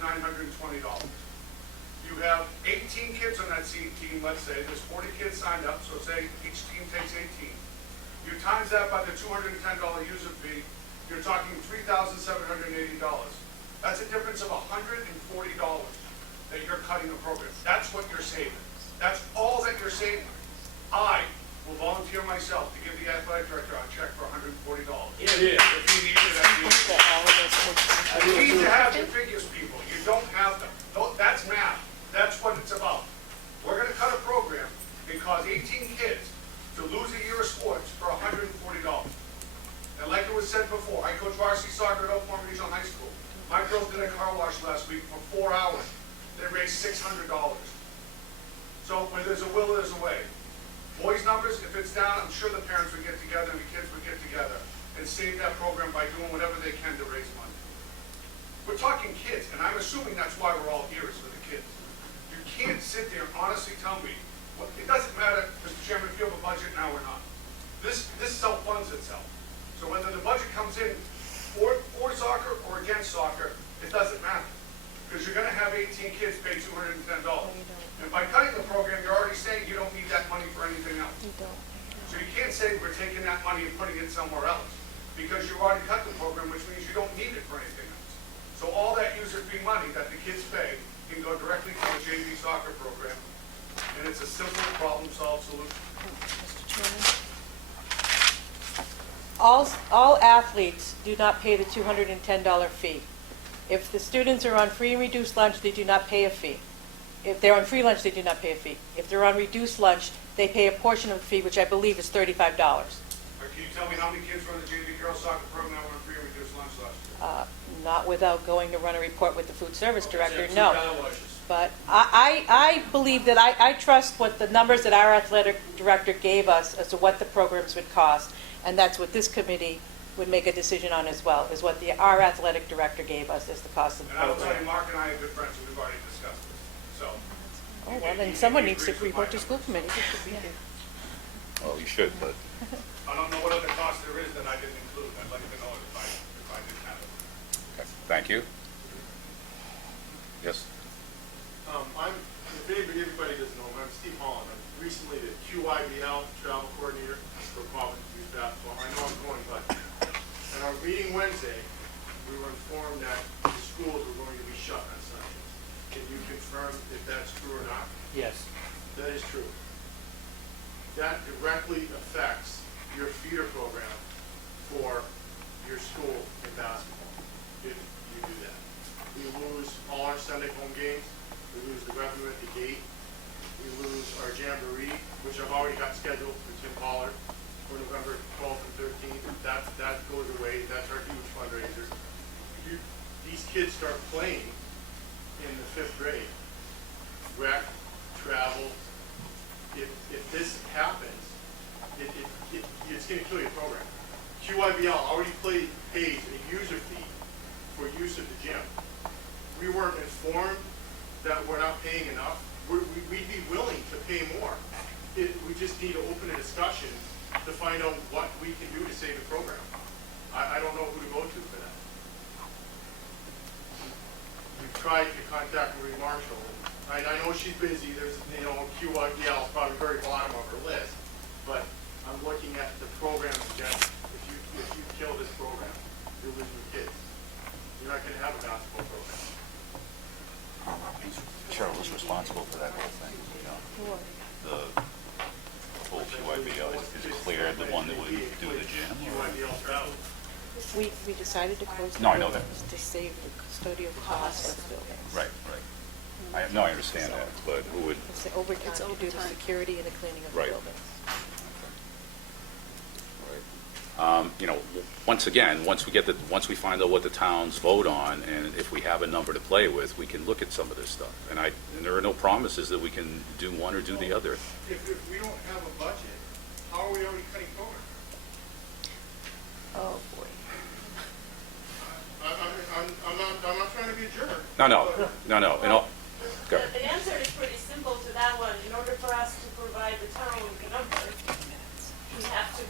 You have 18 kids on that team, let's say, there's 40 kids signed up, so say each team takes 18. You times that by the $210 user fee, you're talking $3,780. That's a difference of $140 that you're cutting the program. That's what you're saving. That's all that you're saving. I will volunteer myself to give the athletic director a check for $140. If he needs it at the end. You need to have the figures, people. You don't have them. That's math. That's what it's about. We're going to cut a program and cause 18 kids to lose a year of sports for $140. And like it was said before, I coach varsity soccer at Oak Point Regional High School. My girls did a car wash last week for 4 hours. They raised $600. So where there's a will, there's a way. Boys' numbers, if it's down, I'm sure the parents would get together and the kids would get together and save that program by doing whatever they can to raise money. We're talking kids, and I'm assuming that's why we're all here is for the kids. You can't sit there and honestly tell me, it doesn't matter, Mr. Chairman, if you have a budget now or not. This self-funds itself. So whether the budget comes in for soccer or against soccer, it doesn't matter. Because you're going to have 18 kids pay $210. And by cutting the program, you're already saying you don't need that money for anything else. So you can't say we're taking that money and putting it somewhere else. Because you've already cut the program, which means you don't need it for anything else. So all that user fee money that the kids pay can go directly to the JV soccer program. And it's a simple problem-solved solution. Mr. Chairman? All athletes do not pay the $210 fee. If the students are on free and reduced lunch, they do not pay a fee. If they're on free lunch, they do not pay a fee. If they're on reduced lunch, they pay a portion of the fee, which I believe is $35. Can you tell me how many kids were on the JV girls soccer program that were on free and reduced lunch last year? Not without going to run a report with the food service director, no. But I believe that I trust what the numbers that our athletic director gave us as to what the programs would cost, and that's what this committee would make a decision on as well, is what our athletic director gave us as the cost of the And I will tell program. you, Mark and I are good friends, and we've already discussed this. So. Oh, well, then someone needs to report to school committee. Well, you should, but I don't know what other cost there is that I didn't include. I'd like to know it if I didn't have it. okay. Thank you. Yes? If anybody doesn't know, I'm Steve Holland. I'm recently the QIBL travel coordinator for Providence Youth Basketball. I know I'm going, but at our meeting Wednesday, we were informed that the schools were going to be shut on Sundays. Can you confirm if that's true or not? Yes. That is directly affects your feeder program for your school in basketball, if you do that. We lose all our Sunday home games, we lose the revenue at the gate, we lose our jamboree, which I've already got scheduled for Tim Pollard for November 12th and 13th. That goes away, that's our huge fundraiser. These kids start playing in the 5th grade, rec, travel. If this happens, it's going to kill your program. QIBL already pays a user fee for use of the gym. We weren't informed that we're not paying enough. We'd be willing to pay more. We just need to open a discussion to find out what we can do to save the program. I don't know who to go to for that. We've tried to contact Marie Marshall. I know she's busy. There's, QIBL is probably very bottom of her list, but I'm looking at the program again. If you kill this program, you're losing kids. You're not going to have a basketball program. Cheryl was responsible for that whole thing, the whole QIBL. Is it clear the one that would do the gym? QIBL travel. We decided to close the No, I know that. buildings to save the custodial costs of the buildings. Right. I understand that, but who would? It's the overtime to do the security and the cleaning of the Right. buildings. Once again, once we find out what the towns vote on, and if we have a number to play with, we can look at some of this stuff. And there are no promises that we can do one or do the other. If we don't have a budget, how are we already cutting programs? Oh, boy. I'm not trying to be a jerk. No. Go. The answer is pretty simple to that one. In order for us to provide the town with the number, we have to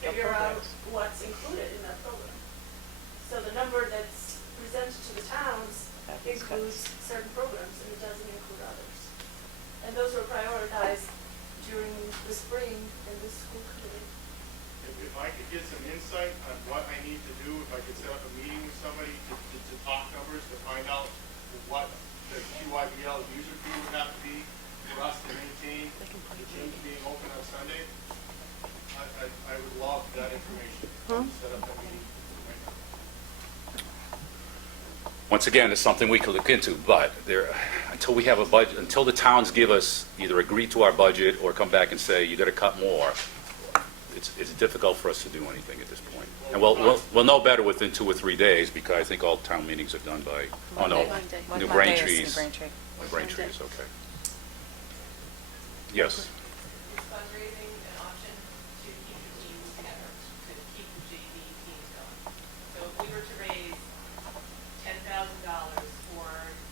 figure out what's included in that program. So the number that's presented to the towns includes certain programs and it doesn't include others. And those were prioritized during the spring in this school committee. If I could get some insight on what I need to do, if I could set up a meeting with somebody to talk numbers, to find out what the QIBL user fee would have to be for us to maintain the gyms being open on Sunday, I would love that information. Set up that meeting right now. Once again, it's something we could look into, but until we have a budget, until the towns give us, either agree to our budget or come back and say, you gotta cut more, it's difficult for us to do anything at this point. And we'll know better within 2 or 3 days, because I think all town meetings are done by, Monday. New Monday is Braintree's. New Braintree. New Braintree's, okay. Yes. Is fundraising an option to keep the teams together, to keep the JV teams going? So if we were to raise $10,000 for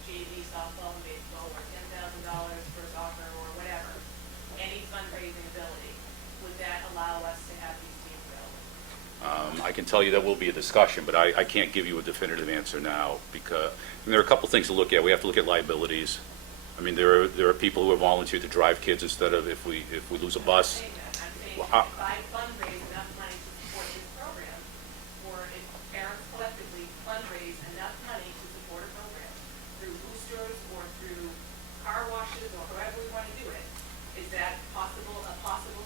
JV softball and baseball, or $10,000 for soccer, or whatever, any fundraising ability, would that allow us to have these teams going? I can tell you that will be a discussion, but I can't give you a definitive answer now, because there are a couple things to look at. We have to look at liabilities. I mean, there are people who have volunteered to drive kids instead of if we lose a bus. I'm saying Well, if I fundraise enough money to support this program, or if parents collectively fundraise enough money to support a program through boosters or through car washes or however we want to do it, is that a possible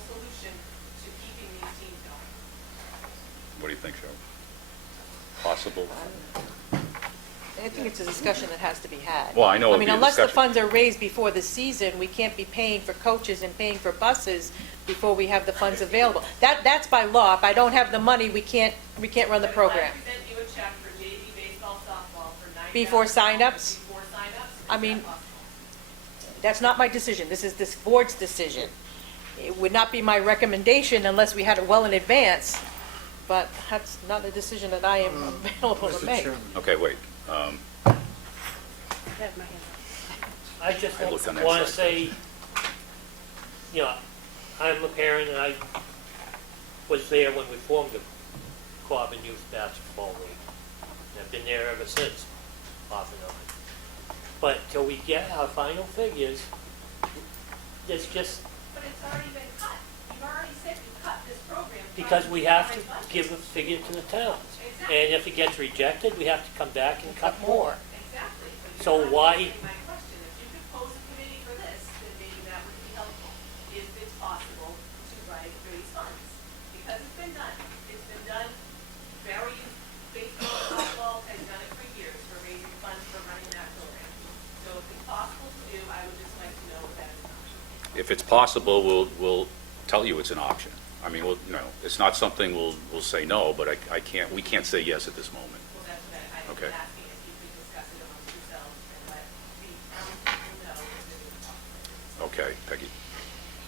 solution to keeping these teams going? What do you think, Cheryl? Possible? I think it's a discussion that has to be had. Well, I know it'll be a unless the discussion. funds are raised before the season, we can't be paying for coaches and paying for buses before we have the funds available. That's by law. If I don't have the money, we can't run the program. If I present you a check for JV baseball, softball for $9,000 Before signups? Before signups, I is mean- that possible? That's not my decision. This is this board's decision. It would not be my recommendation unless we had it well in advance, but that's not a decision that I am available to make. Okay, wait. I just I looked on that want to side. say, I'm a parent and I was there when we formed the Quabbin Youth Basketball League. And I've been there ever since, off and on. But till we get our final figures, it's just But it's already been cut. You've already said you cut this program. from because we have to the budget. give a figure to the towns. Exactly. And if it gets rejected, we have to come back and cut more. Exactly. But So you're not why- answering my question. If you could pose a committee for this, then maybe that would be helpful. If it's possible to write if it's possible, we'll tell you it's an option. I mean, it's not something we'll say no, but we can't say yes at this moment. Well, that's what I was Okay. asking, if you could discuss it amongst yourselves and let the people know if it is possible. Okay, Peggy?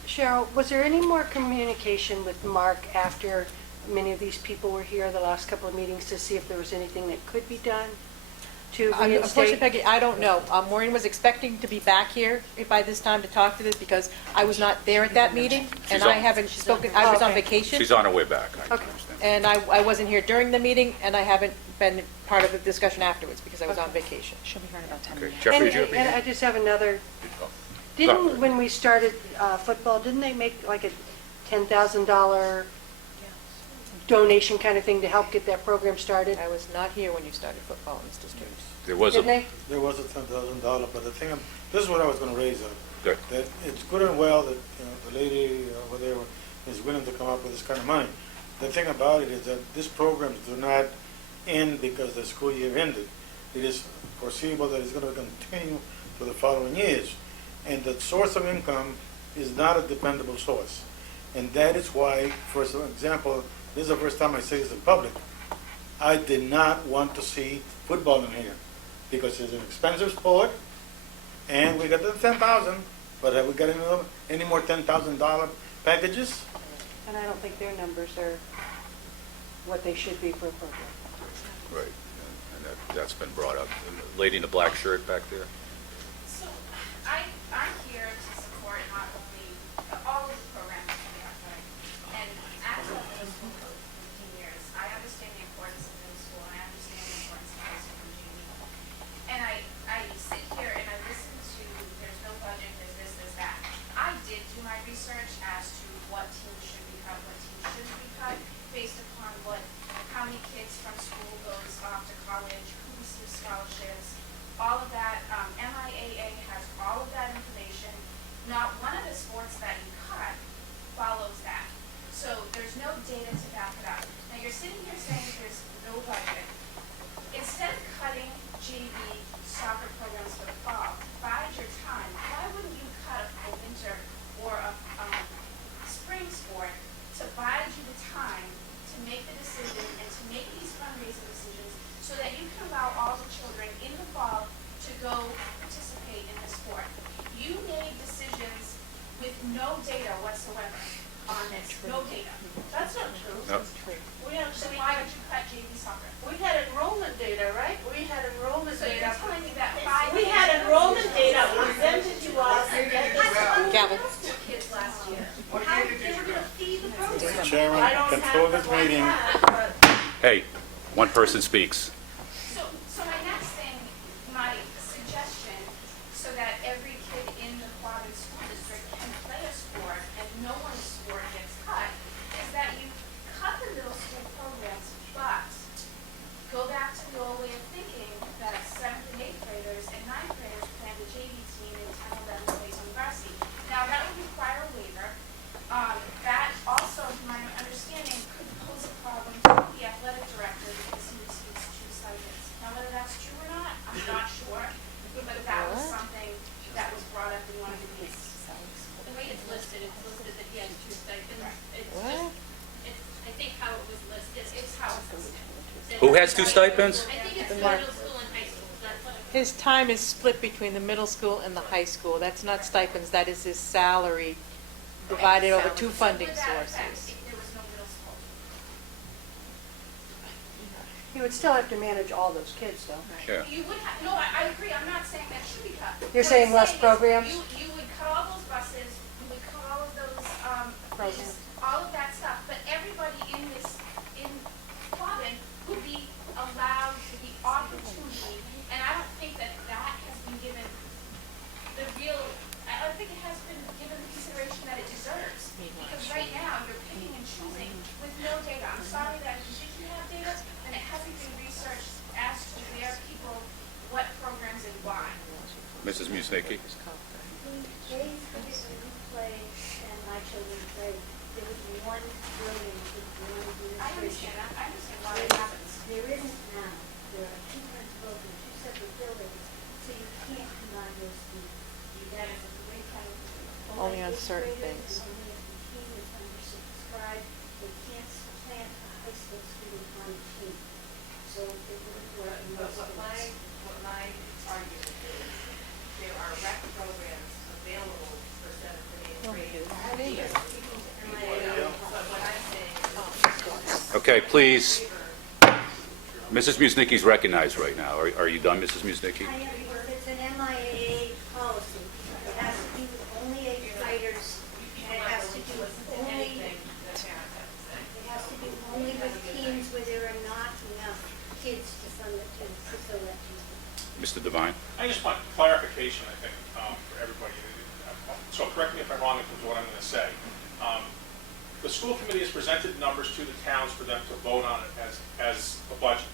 Cheryl, was there any more communication with Mark after many of these people were here the last couple of meetings to see if there was anything that could be done to Unfortunately, reinstate? Peggy, I don't know. Maureen was expecting to be back here by this time to talk to this because I was not there at that meeting, and She's I on- haven't spoken, I was on Okay. vacation. She's on her way back, I Okay. understand. And I wasn't here during the meeting, and I haven't been part of the discussion afterwards because I was on vacation. She'll be here in about 10 Okay, minutes. Jeffrey, And did you have and I anything? just have another, Sorry. when we started football, didn't they make like a $10,000 donation kind of thing to help get that program started? I was not here when you started football, Mr. Stoops. There was Didn't a, they? There was a $10,000, but the thing, this is what I was gonna raise up. good, That it's good and well that, the lady over there is willing to come up with this kind of money. The thing about it is that these programs do not end because the school year ended. It is foreseeable that it's gonna continue for the following years. And the source of income is not a dependable source. And that is why, for example, this is the first time I say this in public, I did not want to see football in here because it's an expensive sport, and we got the 10,000, but have we got any more $10,000 packages? And I don't think their numbers are what they should be for a program. right, and that's been brought up. And the lady in the black shirt back there? So I'm here to support not only all of the programs that we have, right? And as a middle school coach for 15 years, I understand the importance of middle school, and I understand the importance of high school and junior. And I sit here and I listen to, there's no budget, there's this, there's that. I did do my research as to what teams should be cut, what teams shouldn't be cut, based upon how many kids from school goes off to college, who receives scholarships, all of that. MIAA has all of that information. Not one of the sports that you cut follows that. So there's no data to back it up. Now you're sitting here saying there's no budget. Instead of cutting JV soccer programs for the fall, bide your time. Why wouldn't you cut a winter or a spring sport to bide you the time to make the decision and to make these fundraising decisions so that you can allow all the children in the fall to go participate in this sport? You made decisions with no data whatsoever on this. No data. That's not true. No. We have, So why would you cut JV soccer? we had enrollment data, right? We had enrollment So you're data. telling me that 5 We had enrollment data presented to us at the school. Gavin? kids last year. How they were gonna feed the program. Chairman, I don't control have this the one meeting. time, but Hey, one person speaks. So my next thing, my suggestion, so that every kid in the Quabbin School District can play a sport and no one's sport gets cut, is that you cut the middle school programs, but go back to the old way of thinking that 7th and 8th graders and 9th graders play the JV team and 10, 11 plays on varsity. Now, that would require a waiver. That also, to my understanding, could pose a problem to the athletic director because he receives 2 stipends. Now, whether that's true or not, I'm not sure, but that was something that was brought up in one of the meetings. The way it's listed that he has 2 stipends. It's What? just, I think how it was listed. It's how it's listed. Who has 2 stipends? I think it's middle school and high school. That's what His time is split between the middle school and the high school. That's not stipends, that is his salary divided over 2 funding So would that affect sources. if there was no middle school? You would still have to manage all those kids, though. Yeah. You would have, no, I agree, I'm not saying that should be cut. You're What saying I'm less is programs? You would cut all those buses, you would cut all of those, Programs. all of that stuff, but everybody in Quabbin would be allowed the opportunity, and I don't think that has been given I don't think it has been given the consideration that it deserves. Because right now, you're picking and choosing with no data. I'm sorry that if you didn't have data, then it hasn't been researched as to where people, what programs and why. Mrs. Musnicki? Days when you play and my children play, there was one building with one administration. I understand that, I understand why it happens. There isn't now. There are 2 principals and 2 separate buildings, so you can't combine those two. That is a great kind of. Only on certain grade things. and only if the team is undersubscribed, they can't plant a high school student on the team. So it would work in But most states. what my argument is, there are rec programs available for seventh and eighth grade. But what I'm saying is, Okay, please. Mrs. Musnicki's recognized right now. Are you done, Mrs. Musnicki? I am, because it's an MIAA policy. It has to do with only eighth graders, and it has to do with only, it has to do only with teams where there are not enough kids to fill that team. Mr. Devine? I just want clarification, I think, for everybody. So correct me if I'm wrong in terms of what I'm going to say. The school committee has presented numbers to the towns for them to vote on it as a budget.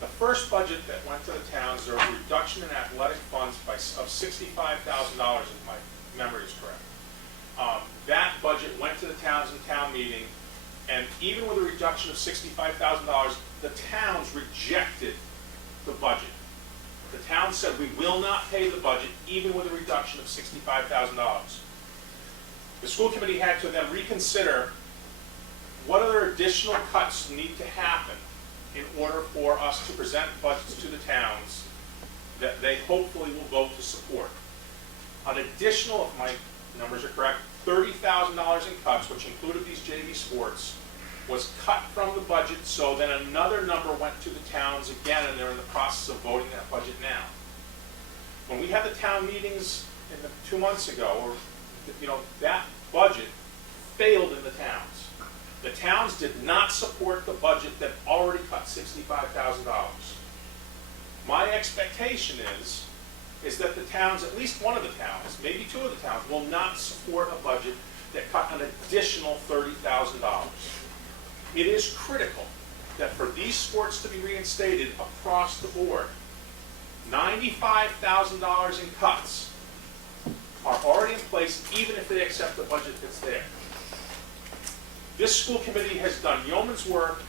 The first budget that went to the towns, there was a reduction in athletic funds of $65,000, if my memory is correct. That budget went to the towns in town meeting, and even with a reduction of $65,000, the towns rejected the budget. The town said, we will not pay the budget, even with a reduction of $65,000. The school committee had to then reconsider what other additional cuts need to happen in order for us to present budgets to the towns that they hopefully will vote to support. An additional, if my numbers are correct, $30,000 in cuts, which included these JV sports, was cut from the budget, so then another number went to the towns again, and they're in the process of voting that budget now. When we had the town meetings 2 months ago, or that budget failed in the towns. The towns did not support the budget that already cut $65,000. My expectation is that the towns, at least one of the towns, maybe 2 of the towns, will not support a budget that cut an additional $30,000. It is critical that for these sports to be reinstated across the board, $95,000 in cuts are already in place, even if they accept the budget that's there. This school committee has done yeoman's work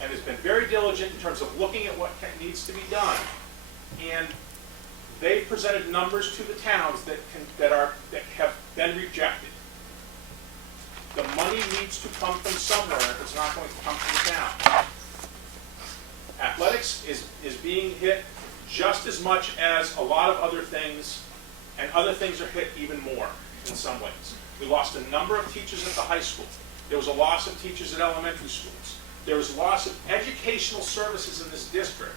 and has been very diligent in terms of looking at what needs to be done. And they presented numbers to the towns that have been rejected. The money needs to come from somewhere if it's not going to come from the town. Athletics is being hit just as much as a lot of other things, and other things are hit even more in some ways. We lost a number of teachers at the high school. There was a loss of teachers at elementary schools. There was a loss of educational services in this district,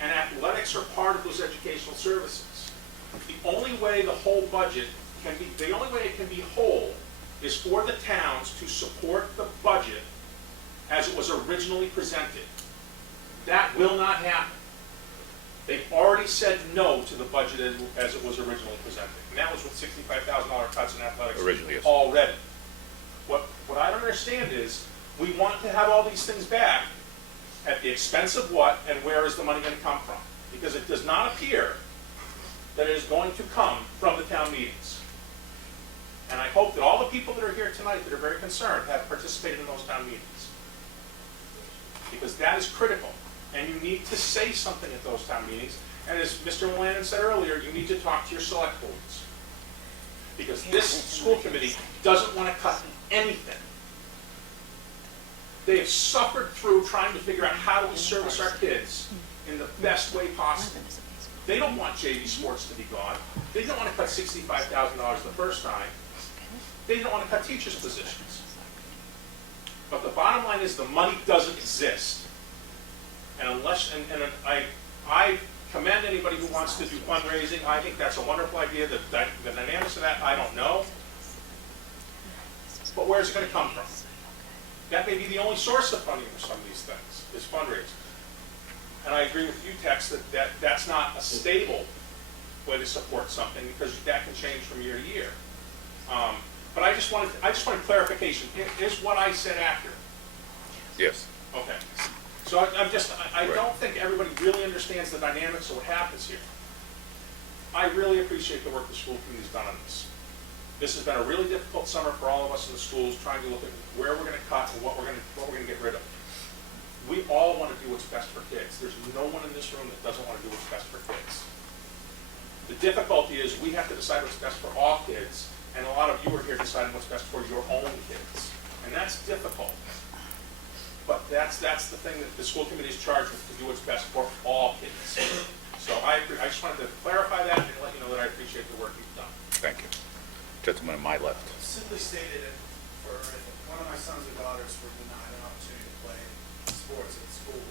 and athletics are part of those educational services. The only way the whole budget can be, the only way it can be whole is for the towns to support the budget as it was originally presented. That will not happen. They've already said no to the budget as it was originally presented. And that was with $65,000 cuts in athletics Originally, yes. already. What I don't understand is, we want to have all these things back at the expense of what, and where is the money going to come from? Because it does not appear that it is going to come from the town meetings. And I hope that all the people that are here tonight that are very concerned have participated in those town meetings. Because that is critical. And you need to say something at those town meetings. And as Mr. Lannon said earlier, you need to talk to your select boards. Because this school committee doesn't want to cut anything. They have suffered through trying to figure out how do we service our kids in the best way possible. They don't want JV sports to be gone. They don't want to cut $65,000 the first time. They don't want to cut teachers' positions. But the bottom line is the money doesn't exist. And I commend anybody who wants to do fundraising. I think that's a wonderful idea. The dynamics of that, I don't know. But where's it going to come from? That may be the only source of funding for some of these things, is fundraising. And I agree with you, Tex, that's not a stable way to support something, because that can change from year to year. But I just wanted clarification. Is what I said accurate? Yes. Okay. So I don't think everybody really understands the dynamics of what happens here. I really appreciate the work the school committee's done on this. This has been a really difficult summer for all of us in the schools, trying to look at where we're going to cut and what we're going to get rid of. We all want to do what's best for kids. There's no one in this room that doesn't want to do what's best for kids. The difficulty is we have to decide what's best for all kids, and a lot of you are here deciding what's best for your own kids. And that's difficult. But that's the thing that the school committee is charged with, to do what's best for all kids. So I just wanted to clarify that and let you know that I appreciate the work you've done. Thank you. Gentleman on my left. Simply stated, if one of my sons or daughters were denied an opportunity to play sports at school,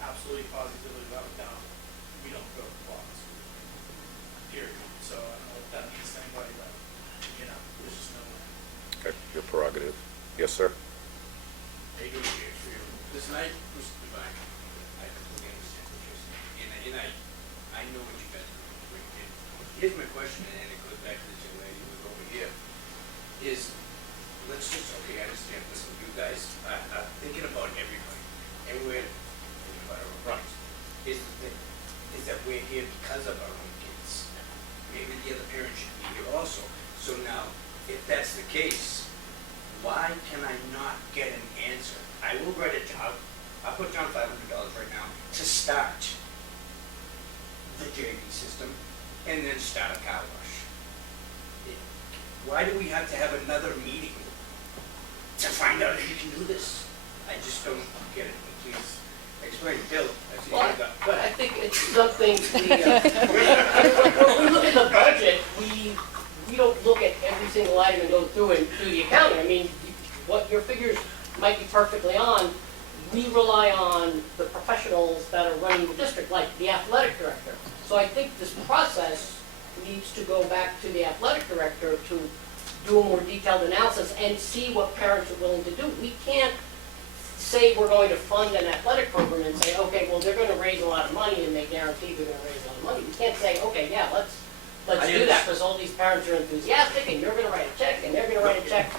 absolutely, positively, without a doubt, we don't go to Quabbin School. Period. So I don't know what that means to anybody, but, there's just no way. Okay, your prerogative. Yes, sir. How you doing, James? Listen, Mr. Devine, I completely understand what you're saying, and I know what you've been through. And here's my question, and it goes back to this young lady who was over here, is, let's just, okay, I understand, listen, you guys are thinking about everybody, and we're thinking about our own rights. Is that we're here because of our own kids. Maybe the other parent should be here also. So now, if that's the case, why can I not get an answer? I will write a job. I'll put down $500 right now to start the JV system and then start a car wash. Why do we have to have another meeting to find out if you can do this? I just don't get it. Please explain. Bill, I see you hand up. But I think it's something, when we look at the budget, we don't look at every single item and go through and do the accounting. I mean, what your figures might be perfectly on, we rely on the professionals that are running the district, like the athletic director. So I think this process needs to go back to the athletic director to do a more detailed analysis and see what parents are willing to do. We can't say we're going to fund an athletic program and say, okay, well, they're going to raise a lot of money and they guarantee they're going to raise a lot of money. We can't say, okay, yeah, let's do that because all these parents are enthusiastic and you're going to write a check and they're going to write a check.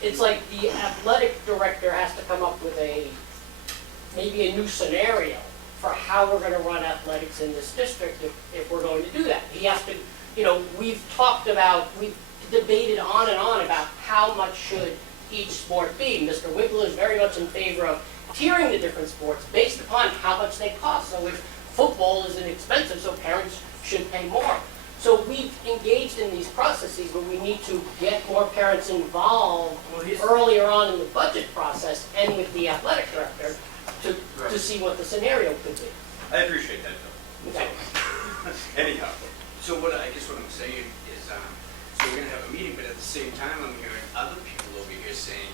It's like the athletic director has to come up with maybe a new scenario for how we're going to run athletics in this district if we're going to do that. He has to, we've debated on and on about how much should each sport be. Mr. Winkler is very much in favor of tiering the different sports based upon how much they cost. So if football is inexpensive, so parents should pay more. So we've engaged in these processes, but we need to get more parents involved earlier on in the budget process and with the athletic director to see what the scenario could be. I appreciate that, Bill. Okay. Anyhow, so what I'm saying is, so we're gonna have a meeting, but at the same time, I'm hearing other people over here saying,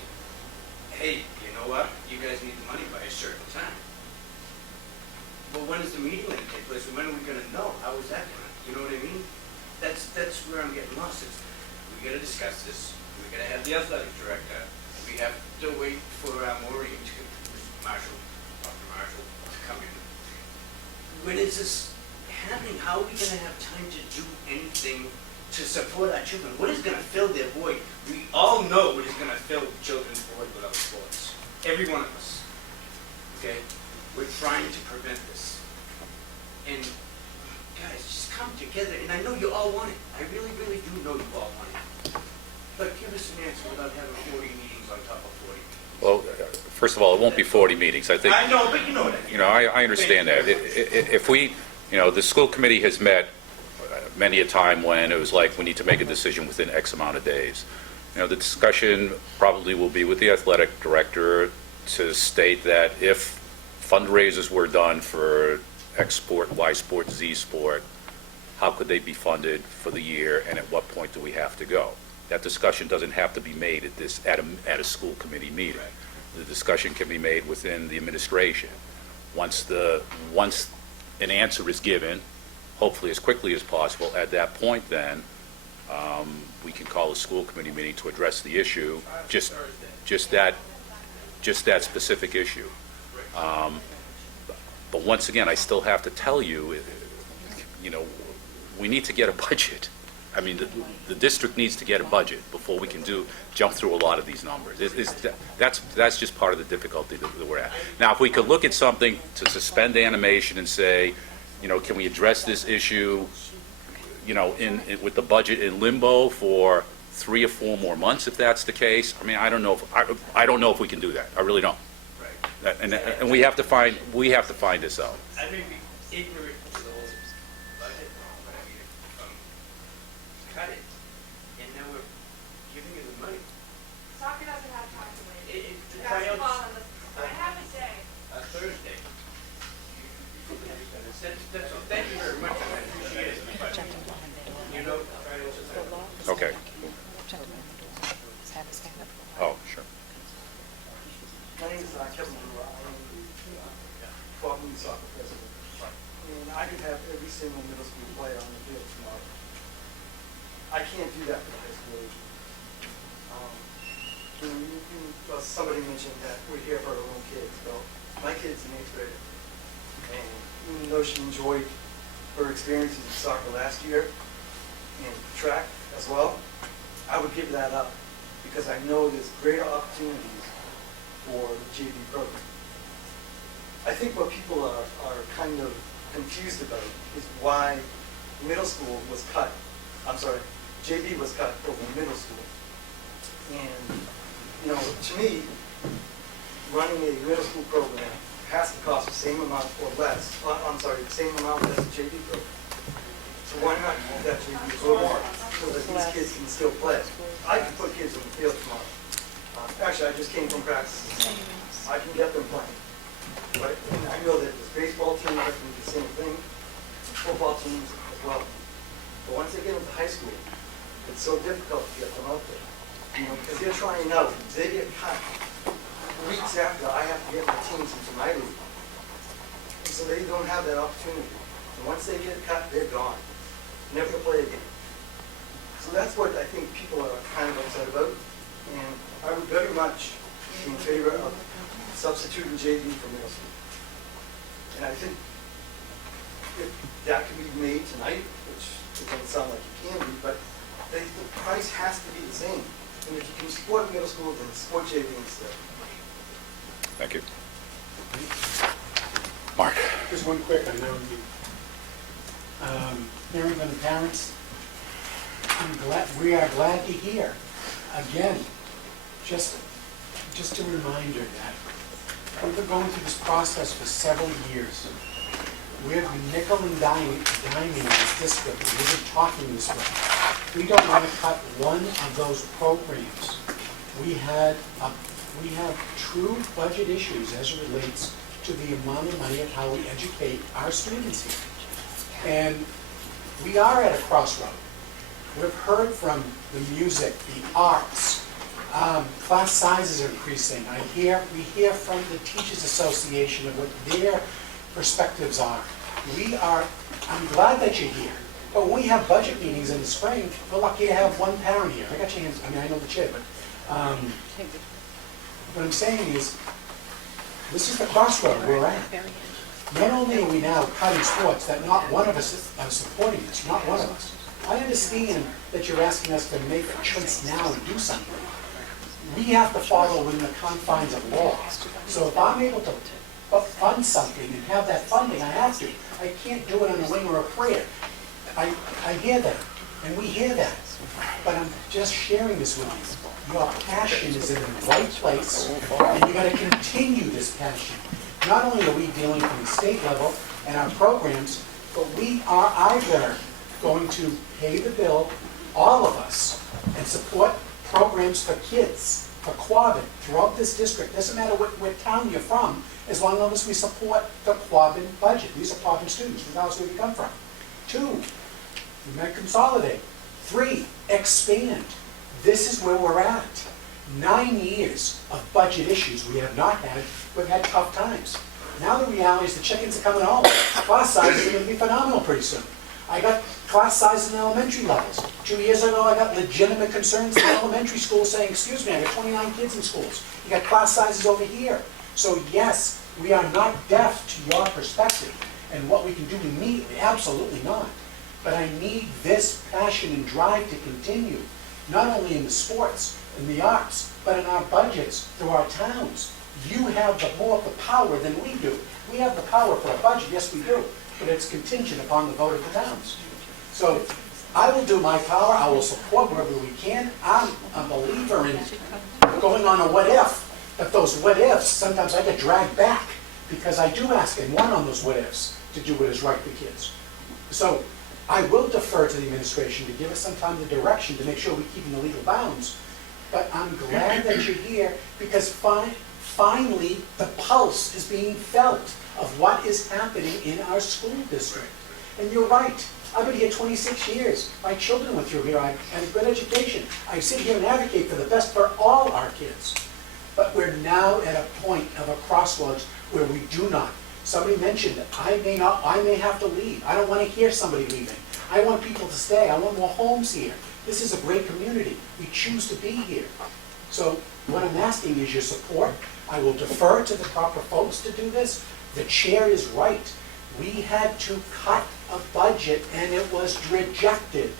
hey, you know what, you guys need the money by a certain time. Well, when is the meeting gonna take place, and when are we gonna know? How is that gonna, you know what I mean? That's where I'm getting lost. We gotta discuss this, we gotta have the athletic director, we have to wait for Maureen to, Dr. Marshall, to come in. When is this happening? How are we gonna have time to do anything to support our children? What is gonna fill their void? We all know what is gonna fill children's void without sports. Every one of us. Okay? We're trying to prevent this. And guys, just come together. And I know you all want it. I really, really do know you all want it. But give us an answer without having 40 meetings on top of 40 meetings. Well, first of all, it won't be 40 meetings. I think. I know, but you know what I mean. I understand that. If we, the school committee has met many a time when it was like, we need to make a decision within X amount of days. The discussion probably will be with the athletic director to state that if fundraisers were done for X sport, Y sport, Z sport, how could they be funded for the year, and at what point do we have to go? That discussion doesn't have to be made at a school committee meeting. The discussion can be made within the administration. Once an answer is given, hopefully as quickly as possible, at that point then, we can call a school committee meeting to address the issue, just that specific issue. But once again, I still have to tell you, we need to get a budget. I mean, the district needs to get a budget before we can jump through a lot of these numbers. That's just part of the difficulty that we're at. Now, if we could look at something to suspend animation and say, can we address this issue, with the budget in limbo for 3 or 4 more months, if that's the case? I mean, I don't know if we can do that. I really don't. Right. And we have to find this out. I may be ignorant to the whole budget, but I mean, cut it, and now we're I can't do that for the high school age. Somebody mentioned that we're here for our own kids. Well, my kid's in 8th grade, and even though she enjoyed her experiences in soccer last year and track as well, I would give that up because I know there's greater opportunities for the JV program. I think what people are kind of confused about is why middle school was cut. I'm sorry, JV was cut over middle school. And, you know, to me, running a middle school program has to cost the same amount or less, the same amount as a JV program. So why not use that JV program so that these kids can still play? I can put kids on the field tomorrow. Actually, I just came from practice. I can get them playing. But and I know that there's baseball teams that can do the same thing, football teams as well. But once they get into high school, it's so difficult to get them out there. You know, because they're trying out. They get cut weeks after I have to get my teams into my league. And so they don't have that opportunity. And once they get cut, they're gone. Never to play again. So that's what I think people are kind of upset about. And I would very much be in favor of substituting JV for middle school. And I think if that can be made tonight, which it doesn't sound like it can be, but the price has to be the same. And if you can support middle school, then support JV instead. Thank you. Mark. Just one quick, I know you, hearing from the parents, we are glad to hear, again, just a reminder that we've been going through this process for several years. We've been nickel and diming this district, we've been talking this way. We don't want to cut one of those programs. We have true budget issues as it relates to the amount of money of how we educate our students here. And we are at a crossroad. We've heard from the music, the arts, class sizes are increasing. We hear from the Teachers Association of what their perspectives are. I'm glad that you're here. But when we have budget meetings in the spring, we're lucky to have one parent here. I got your hands, I know the chair, but what I'm saying is, this is the crossroad we're at. Not only are we now cutting sports, that not one of us is supporting this, not one of us. I understand that you're asking us to make a choice now and do something. We have to follow within the confines of law. So if I'm able to fund something and have that funding, I have to. I can't do it on a wing or a prayer. I hear that, and we hear that. But I'm just sharing this with you. Your passion is in the right place, and you got to continue this passion. Not only are we dealing from the state level and our programs, but we are either going to pay the bill, all of us, and support programs for kids, for Quabbin, throughout this district. Doesn't matter what town you're from, as long as we support the Quabbin budget. These are Quabbin students, regardless of where you come from. 2, we might consolidate. 3, expand. This is where we're at. 9 years of budget issues we have not had. We've had tough times. Now the reality is the chickens are coming home. Class sizes are going to be phenomenal pretty soon. I got class sizes in elementary levels. 2 years ago, I got legitimate concerns in elementary school saying, excuse me, I got 29 kids in schools. You got class sizes over here. So yes, we are not deaf to your perspective and what we can do immediately. Absolutely not. But I need this passion and drive to continue, not only in the sports, in the arts, but in our budgets through our towns. You have more of the power than we do. We have the power for a budget, yes we do, but it's contingent upon the vote of the towns. So I will do my power, I will support wherever we can. I'm a believer in going on a what if, but those what ifs, sometimes I get dragged back because I do ask and want on those what ifs to do what is right for kids. So I will defer to the administration to give us some time, the direction to make sure we keep in the legal bounds. But I'm glad that you're here because finally the pulse is being felt of what is happening in our school district. And you're right. I've been here 26 years. My children went through here. I had a good education. I sit here and advocate for the best for all our kids. But we're now at a point of a crossroads where we do not. Somebody mentioned it. I may have to leave. I don't want to hear somebody leaving. I want people to stay. I want more homes here. This is a great community. We choose to be here. So what I'm asking is your support. I will defer to the proper folks to do this. The chair is right. We had to cut a budget and it was rejected.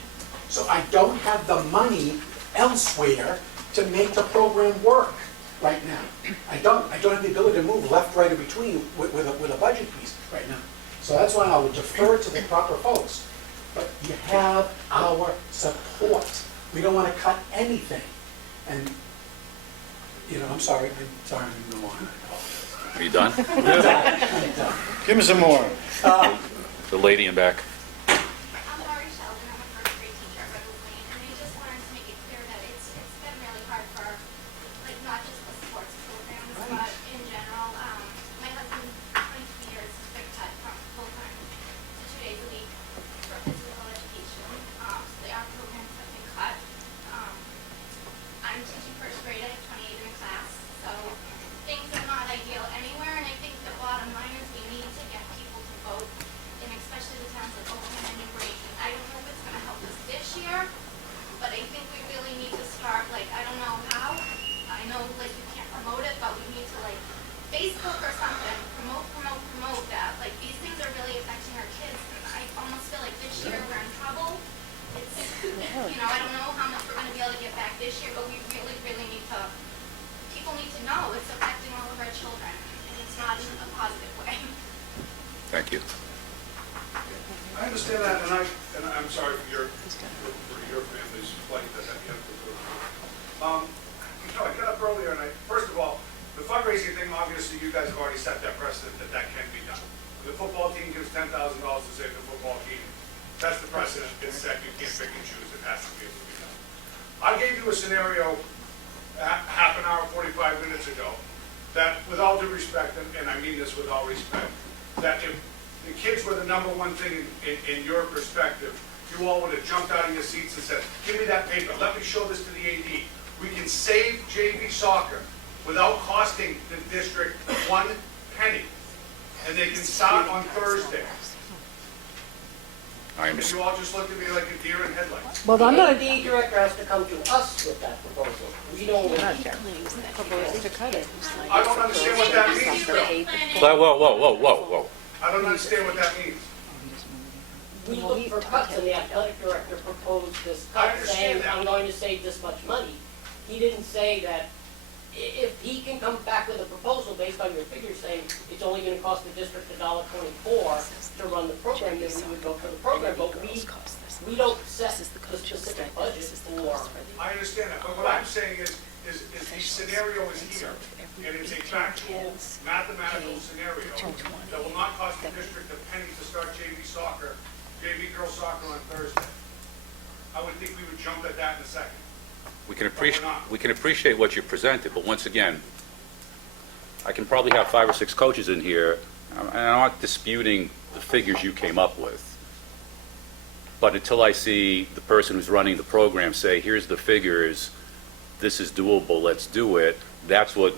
So I don't have the money elsewhere to make the program work right now. I don't have the ability to move left, right, or between with a budget piece right now. So that's why I will defer to the proper folks. But you have our support. We don't want to cut anything. And, you know, I'm sorry, I didn't go on. Are you done? I'm done. Give me some more. The lady in back. I'm Laurie Sheldon, I'm a first grade teacher at Redwood Lane, and I just wanted to make it clear that it's been really hard for, like, not just the sports programs, but in general. My husband, 22 years, has been cut from full-time to 2 days a week for physical education. So the art programs have been cut. I'm teaching first grade, I have 28 in the class, so things are not ideal anywhere, and I think the bottom line is we need to get people to vote, and especially the towns like Oakland and New Britain. I don't know if it's gonna help us this year, but I think we really need to start, like, I don't know how. I know, like, you can't promote it, but we need to, like, Facebook or something, promote that. Like, these things are really affecting our kids, and I almost feel like this year we're in trouble. It's, you know, I don't know how much we're gonna be able to get back this year, but we really, really need to, people need to know it's affecting all of our children, and it's not in a positive way. Thank you. I understand that, and I'm sorry for your family's plight that you have to go through. You know, I got up earlier, and first of all, the fundraising thing, obviously, you guys have already set that precedent that can be done. When the football team gives $10,000 to save the football team, that's the precedent. It's set. You can't pick and choose. It has to be able to be done. I gave you a scenario half an hour, 45 minutes ago, that with all due respect, and I mean this with all respect, that if the kids were the number one thing in your perspective, you all would have jumped out of your seats and said, give me that paper, let me show this to the AD. We can save JV soccer without costing the district one penny, and they can start on Thursday. I And understand. you all just looked at me like a deer in headlights. Well, I'm not. The AD director has to come to us with that proposal. We don't. Proposing to cut it. I don't understand what that means, Bill. Whoa. I don't understand what that means. We look for cuts, and the athletic director proposed this I cut, understand saying, that. I'm going to save this much money. He didn't say that, if he can come back with a proposal based on your figures saying it's only gonna cost the district $1.24 to run the program, then we would go for the program, but we don't set the specific budget for. I understand that, but what I'm saying is the scenario is here, and it's a factual, mathematical scenario that will not cost the district a penny to start JV soccer, JV girls soccer on Thursday. I would think we would jump at that in a second. We can appreciate what you presented, but once again, I can probably have 5 or 6 coaches in here, and I'm not disputing the figures you came up with. But until I see the person who's running the program say, here's the figures, this is doable, let's do it, that's what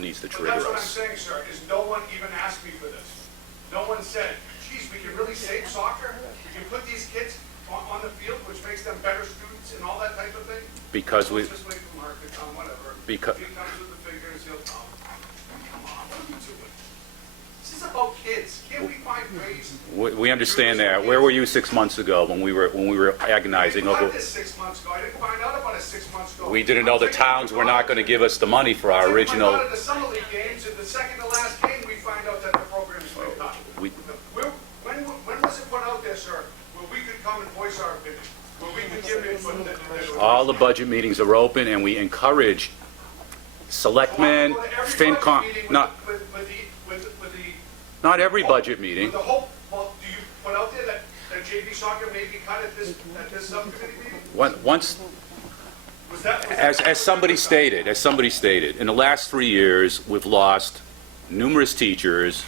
needs to But trigger that's what I'm us. saying, sir, is no one even asked me for this. No one said, geez, we can really save soccer? We can put these kids on the field, which makes them better students and all that type of thing? Because we, Let's just wait for Mark to come, whatever. Because- If he comes with the figures, he'll come. Come on, what are we doing? This is about kids. Can't we find ways? we understand that. Where were you 6 months ago when we were agonizing I over? didn't find this 6 months ago. I didn't find out about it 6 months ago. We didn't know the towns were not going to give us the money for our I original. find out at the summer league games, and the second to last game, we find out that the program is been cut. We- When was it put out there, sir, where we could come and voice our opinion? Where we could give input that All the budget meetings are open, and we encourage selectmen, FinCom, not every budget meeting. With the hope, well, do you put out there that JV soccer may be cut at this subcommittee meeting? Once, Was that? as somebody stated, in the last 3 years, we've lost numerous teachers.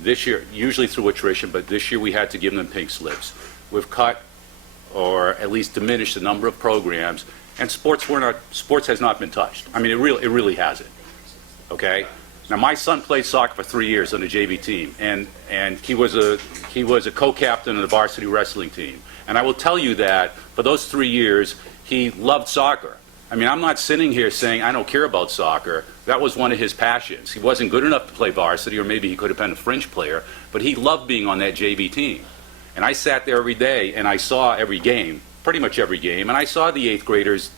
This year, usually through attrition, but this year we had to give them pink slips. We've cut, or at least diminished, the number of programs, and sports has not been touched. I mean, it really hasn't. Okay? Now, my son played soccer for 3 years on the JV team, and he was a co-captain of the varsity wrestling team. And I will tell you that for those 3 years, he loved soccer. I mean, I'm not sitting here saying I don't care about soccer. That was one of his passions. He wasn't good enough to play varsity, or maybe he could have been a fringe player, but he loved being on that JV team. And I sat there every day, and I saw every game, pretty much every game, and I saw the 8th graders,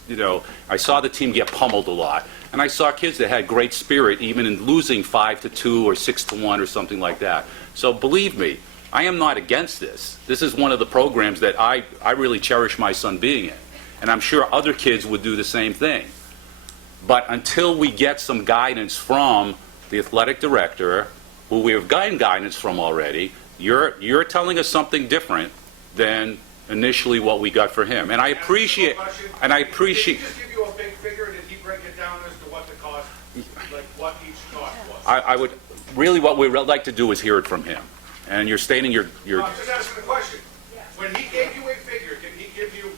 I saw the team get pummeled a lot. And I saw kids that had great spirit, even in losing 5-2 or 6-1 or something like that. So believe me, I am not against this. This is one of the programs that I really cherish my son being in. And I'm sure other kids would do the same thing. But until we get some guidance from the athletic director, who we have gotten guidance from already, you're telling us something different than initially what we got for him. And I appreciate, Did he just give you a big figure, or did he break it down as to what the cost, like what each cost was? I would, really what we would like to do is hear it from him. And you're stating your No, I'm just asking the question. When he gave you a figure, did he give you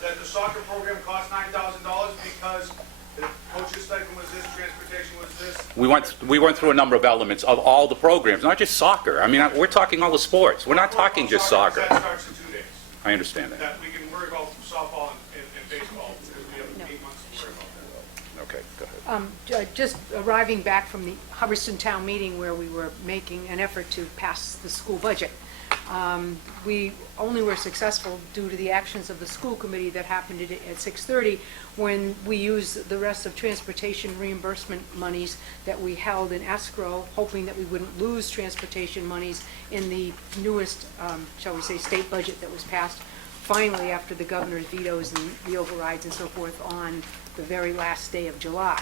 that the soccer program cost $9,000 because the coach's stipend was this, transportation was this? we went through a number of elements of all the programs, not just soccer. I mean, we're talking all the sports. We're not talking just soccer. That starts in 2 days. I understand that. That we can worry about softball and baseball because we have 8 months to worry about that. Okay, go ahead. Just arriving back from the Hubbardston Town meeting where we were making an effort to pass the school budget. We only were successful due to the actions of the school committee that happened at 6:30 when we used the rest of transportation reimbursement monies that we held in escrow, hoping that we wouldn't lose transportation monies in the newest, shall we say, state budget that was passed finally after the governor's vetoes and the overrides and so forth on the very last day of July.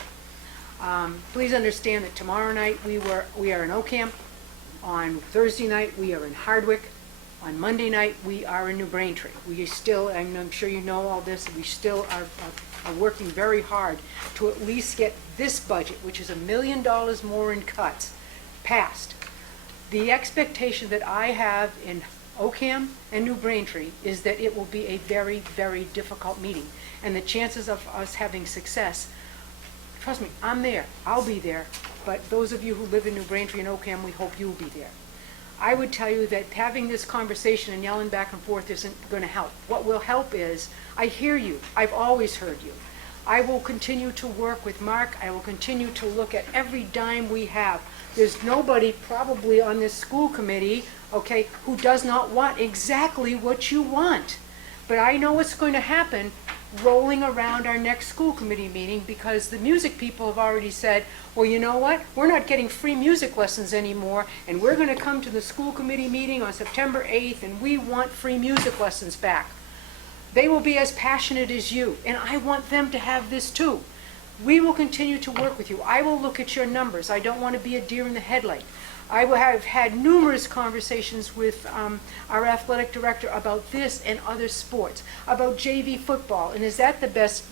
Please understand that tomorrow night we are in Ocamp. On Thursday night, we are in Hardwick. On Monday night, we are in New Braintree. We still, and I'm sure you know all this, we still are working very hard to at least get this budget, which is $1 million more in cuts, passed. The expectation that I have in Ocam and New Braintree is that it will be a very, very difficult meeting. And the chances of us having success, trust me, I'm there, I'll be there, but those of you who live in New Braintree and Ocam, we hope you'll be there. I would tell you that having this conversation and yelling back and forth isn't going to help. What will help is, I hear you, I've always heard you. I will continue to work with Mark, I will continue to look at every dime we have. There's nobody probably on this school committee, okay, who does not want exactly what you want. But I know what's going to happen rolling around our next school committee meeting, because the music people have already said, well, you know what? We're not getting free music lessons anymore, and we're going to come to the school committee meeting on September 8th, and we want free music lessons back. They will be as passionate as you, and I want them to have this too. We will continue to work with you. I will look at your numbers. I don't want to be a deer in the headlight. I have had numerous conversations with our athletic director about this and other sports, about JV football, and is that the best,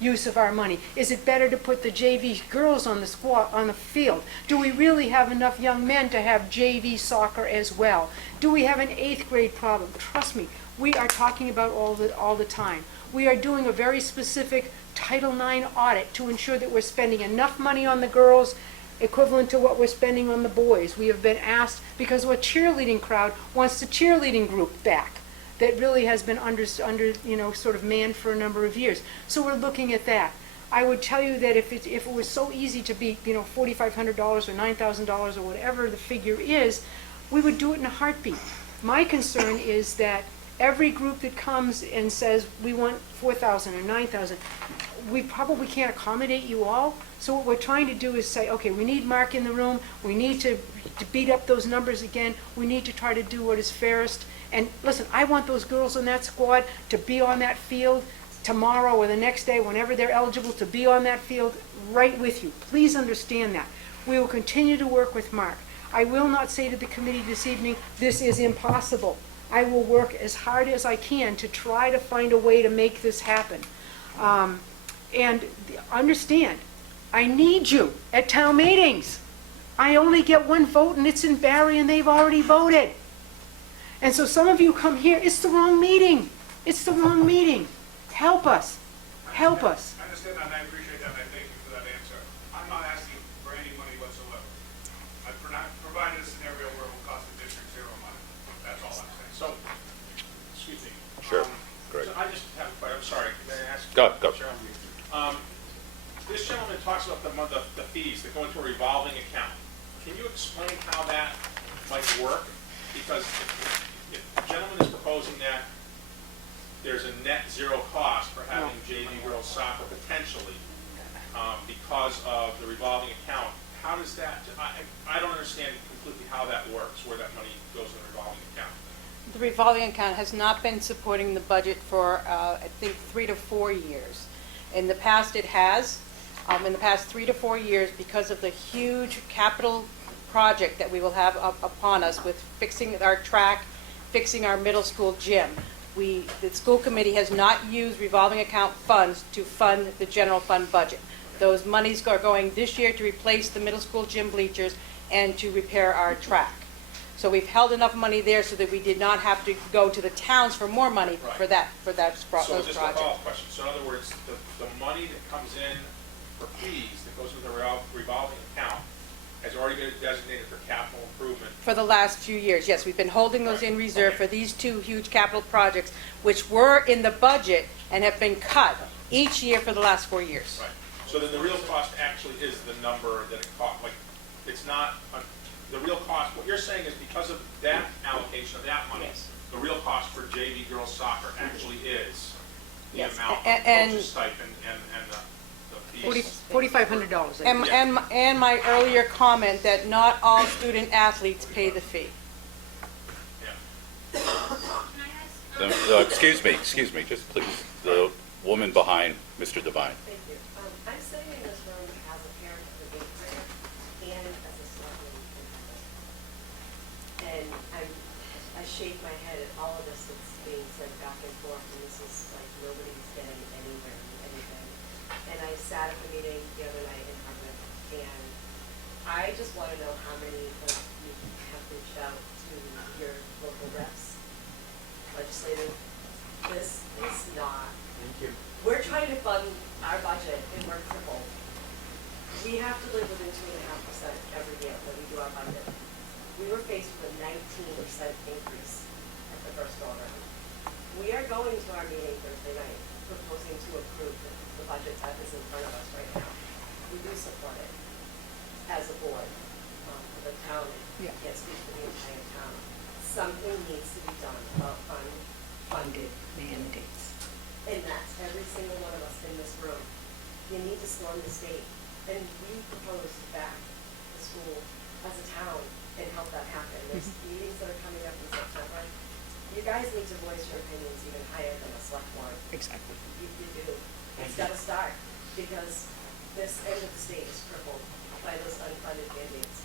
use of our money? Is it better to put the JV girls on the field? Do we really have enough young men to have JV soccer as well? Do we have an 8th grade problem? Trust me, we are talking about all the time. We are doing a very specific Title IX audit to ensure that we're spending enough money on the girls equivalent to what we're spending on the boys. We have been asked, because our cheerleading crowd wants the cheerleading group back that really has been under sort of manned for a number of years. So we're looking at that. I would tell you that if it was so easy to be, $4,500 or $9,000 or whatever the figure is, we would do it in a heartbeat. My concern is that every group that comes and says we want 4,000 or 9,000, we probably can't accommodate you all. So what we're trying to do is say, okay, we need Mark in the room. We need to beat up those numbers again. We need to try to do what is fairest. And listen, I want those girls on that squad to be on that field tomorrow or the next day, whenever they're eligible to be on that field, right with you. Please understand that. We will continue to work with Mark. I will not say to the committee this evening, this is impossible. I will work as hard as I can to try to find a way to make this happen. And understand, I need you at town meetings. I only get one vote, and it's in Barry, and they've already voted. And so some of you come here, it's the wrong meeting. It's the wrong meeting. Help us. Help us. I understand that, and I appreciate that, and I thank you for that answer. I'm not asking for any money whatsoever. I've provided a scenario where it will cost the district zero money. That's all I'm saying. So, excuse me, Go, go. This gentleman talks about the fees that go into a revolving account. Can you explain how that might work? Because if the gentleman is proposing that there's a net zero cost for having JV girls soccer potentially because of the revolving account, how does that, I don't understand completely how that works, where that money goes in the revolving account. The revolving account has not been supporting the budget for, I think, 3 to 4 years. In the past, it has. In the past 3 to 4 years, because of the huge capital project that we will have upon us with fixing our track, fixing our middle school gym, the school committee has not used revolving account funds to fund the general fund budget. Those monies are going this year to replace the middle school gym bleachers and to repair our track. So we've held enough money there so that we did not have to go to the towns for more money for those projects. So just a follow-up question. So in other words, the money that comes in for fees that goes with the revolving account has already been designated for capital improvement. For the last few years, yes. We've been holding those in reserve for these 2 huge capital projects, which were in the budget and have been cut each year for the last 4 years. Right. So then the real cost actually is the number that it cost, like, it's not, the real cost, what you're saying is because of that allocation of that money, the real cost for JV girls soccer actually is the amount of coach's stipend and the fees. $4,500. And my earlier comment that not all student athletes pay the fee. Excuse me, just please, the woman behind Mr. Devine. Thank you. I'm sitting in this room as a parent of an 8th grader and as a selectman in Congress. And I shake my head at all of this that's being said back and forth, and this is like nobody's getting anywhere with anything. And I sat at the meeting the other night in Harvard, and I just want to know how many of you have reached out to your local reps, legislative. This is not. Thank you. We're trying to fund our budget and we're crippled. We have to live within 2.5% every year when we do our budget. We were faced with a 19% increase at the first go around. We are going to our meeting Thursday night proposing to approve the budget that is in front of us right now. We do support it as a board for the town. Can't speak for the entire town. Something needs to be done about funded mandates. And that's every single one of us in this room. You need to storm the state. And we propose to back the school as a town and help that happen. There's meetings that are coming up in September. You guys need to voice your opinions even higher than a select board. Exactly. You do. It's got to start because this end of the state is crippled by those unfunded mandates.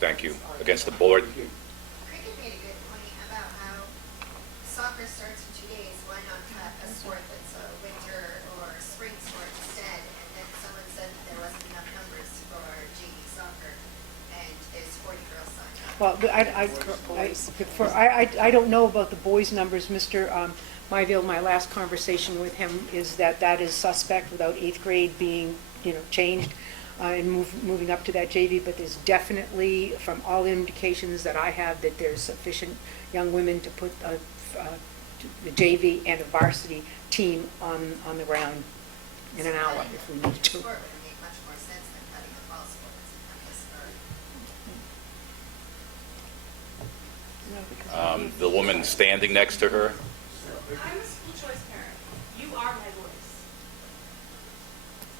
Thank you. Against the board. Cricket made a good point about how soccer starts in 2 days. Why not cut a sport that's a winter or spring sport instead? And then someone said that there wasn't enough numbers for JV soccer, and there's 40 girls signed up. Well, I don't know about the boys' numbers. Mr. Myville, my last conversation with him is that is suspect without 8th grade being, changed and moving up to that JV. But there's definitely, from all indications that I have, that there's sufficient young women to put the JV and a varsity team on the ground in an hour if we need to. Sport would make much more sense than cutting the fall sports and having a start. The woman standing next to her. I'm a school choice parent. You are my voice.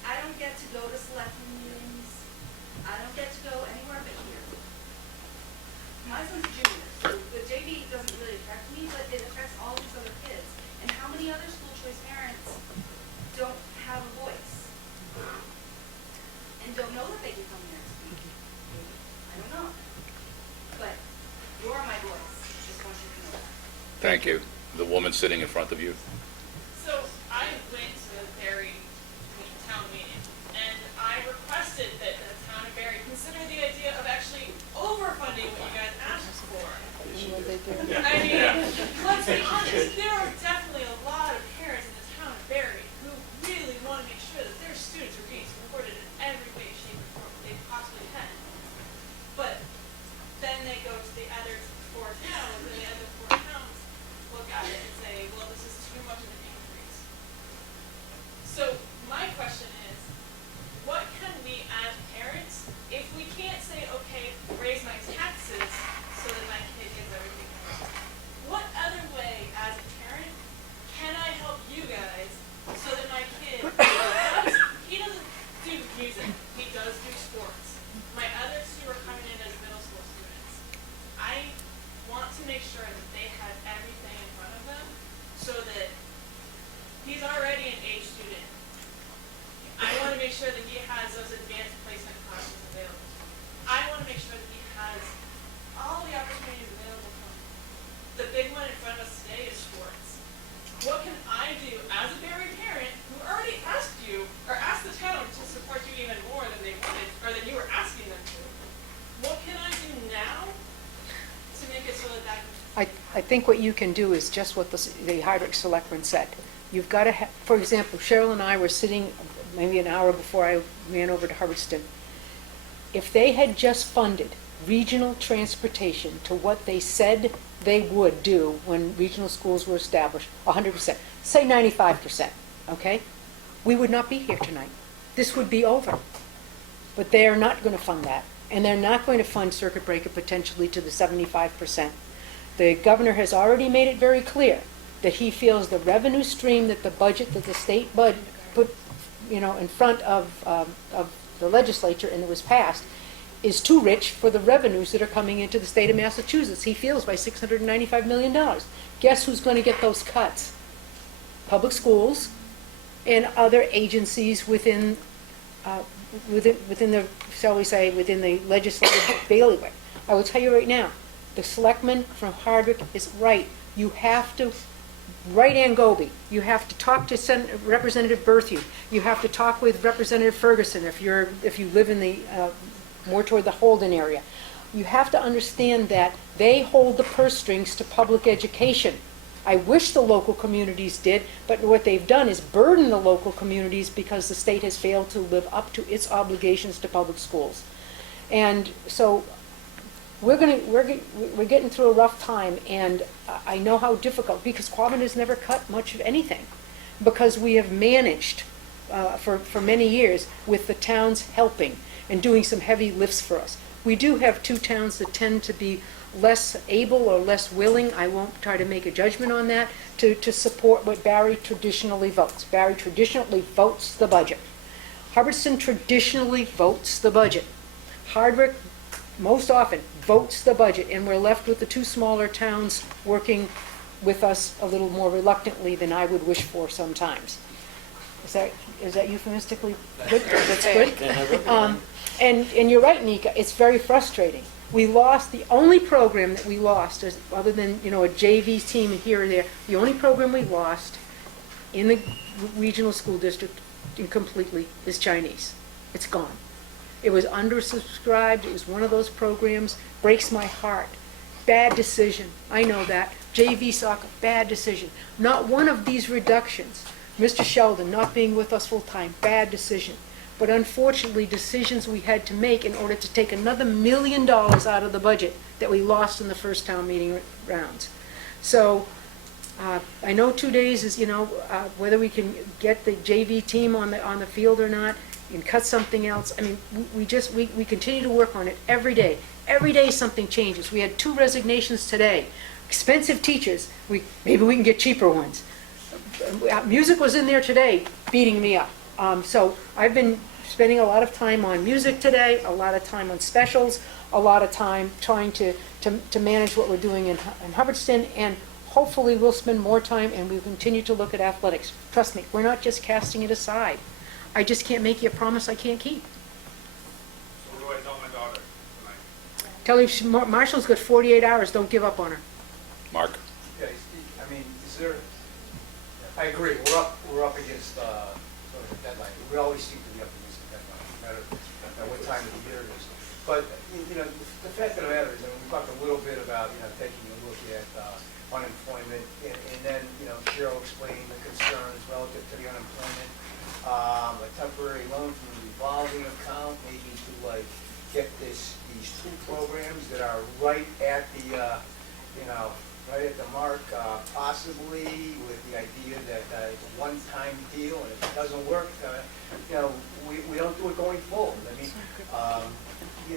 I don't get to go to selectmen meetings. I don't get to go anywhere but here. My son's a junior, so the JV doesn't really affect me, but it affects all these other kids. And how many other school choice parents don't have a voice? And don't know that they can come here and speak? I don't know. But you are my voice. Just want you to know that. Thank you. The woman sitting in front of you. So I went to the Barry town meeting, and I requested that the town of Barry consider the idea of actually overfunding what you guys asked for. I mean, let's be honest, there are definitely a lot of parents in the town of Barry who really want to make sure that their students are being supported in every way, shape, or form they possibly can. But then they go to the other 4 towns, and the other 4 towns look at it and say, well, this is too much of what can I do as a Berry parent who already asked you, or asked the town to support you even more than they wanted, or than you were asking them to? What can I do now to make it so that that I think what you can do is just what the Hardwick Selectmen said. You've got to have, for example, Cheryl and I were sitting maybe an hour before I ran over to Hubbardston. If they had just funded regional transportation to what they said they would do when regional schools were established, 100%, say 95%, okay? We would not be here tonight. This would be over. But they are not going to fund that. And they're not going to fund circuit breaker potentially to the 75%. The governor has already made it very clear that he feels the revenue stream that the budget, that the state put, in front of the legislature and it was passed, is too rich for the revenues that are coming into the state of Massachusetts. He feels by $695 million. Guess who's going to get those cuts? Public schools and other agencies within the, shall we say, within the legislative bailiwick. I will tell you right now, the selectman from Hardwick is right. You have to write Ann Goby. You have to talk to Representative Berthew. You have to talk with Representative Ferguson if you live in the more toward the Holden area. You have to understand that they hold the purse strings to public education. I wish the local communities did, but what they've done is burden the local communities because the state has failed to live up to its obligations to public schools. And so we're getting through a rough time, and I know how difficult, because Quabbin has never cut much of anything, because we have managed for many years with the towns helping and doing some heavy lifts for us. We do have two towns that tend to be less able or less willing, I won't try to make a judgment on that, to support what Barry traditionally votes. Barry traditionally votes the budget. Hubbardston traditionally votes the budget. Hardwick most often votes the budget, and we're left with the two smaller towns working with us a little more reluctantly than I would wish for sometimes. Is that euphemistically good? That's good. And you're right, Nika, it's very frustrating. We lost, the only program that we lost, other than, a JV team here or there, the only program we lost in the regional school district completely is Chinese. It's gone. It was undersubscribed. It was one of those programs. Breaks my heart. Bad decision. I know that. JV soccer, bad decision. Not one of these reductions. Mr. Sheldon not being with us full time, bad decision. But unfortunately, decisions we had to make in order to take another $1 million out of the budget that we lost in the first town meeting rounds. So I know 2 days is, whether we can get the JV team on the field or not and cut something else. I mean, we continue to work on it every day. Every day something changes. We had 2 resignations today. Expensive teachers, maybe we can get cheaper ones. Music was in there today, beating me up. So I've been spending a lot of time on music today, a lot of time on specials, a lot of time trying to manage what we're doing in Hubbardston, and hopefully we'll spend more time and we'll continue to look at athletics. Trust me, we're not just casting it aside. I just can't make you a promise I can't keep. So what do I tell my daughter tonight? Tell her Marshall's got 48 hours, don't give up on her. Mark? Okay, I mean, I agree, we're up against sort of a deadline. We always seem to be up against a deadline, no matter what time of the year it is. But, the fact of the matter is, we talked a little bit about, taking a look at unemployment, and then, Cheryl explaining the concerns relative to the unemployment, a temporary loan from the revolving account, maybe to get these 2 programs that are right at the, right at the mark, possibly with the idea that it's a one-time deal, and if it doesn't work, we don't do it going forward. I mean,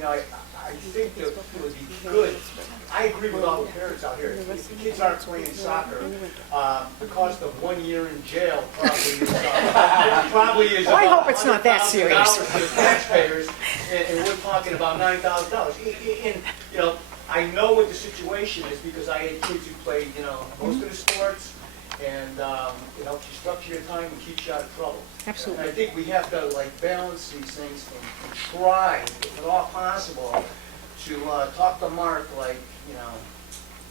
I think that it would be good. I agree with all the parents out here. If the kids aren't playing soccer, the cost of 1 year in jail probably is I hope it's not that serious. For the taxpayers, and we're talking about $9,000. And I know what the situation is because I had kids who played, most of the sports, and it helps you structure your time and keeps you out of trouble. Absolutely. And I think we have to balance these things and try, if at all possible, to talk to Mark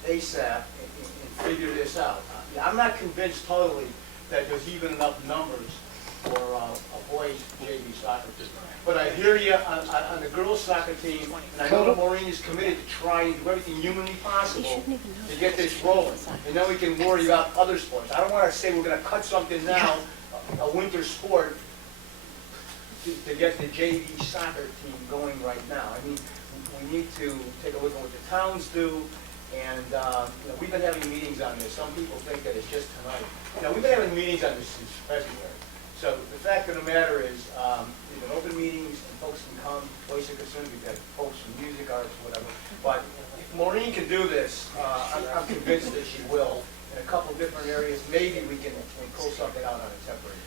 ASAP and figure this out. I'm not convinced totally that there's even enough numbers for a boys JV soccer team. But I hear you on the girls soccer team, and I know that Maureen is committed to try and do everything humanly possible to get this rolling. And then we can worry about other sports. I don't want to say we're going to cut something now, a winter sport, to get the JV soccer team going right now. I mean, we need to take a look at what the towns do, and we've been having meetings on this. Some people think that it's just tonight. We've been having meetings on this since February. So the fact of the matter is, we've been open meetings, and folks can come, voice their concerns. We've had folks from music, arts, whatever. But if Maureen can do this, I'm convinced that she will. In a couple different areas, maybe we can pull something out on a temporary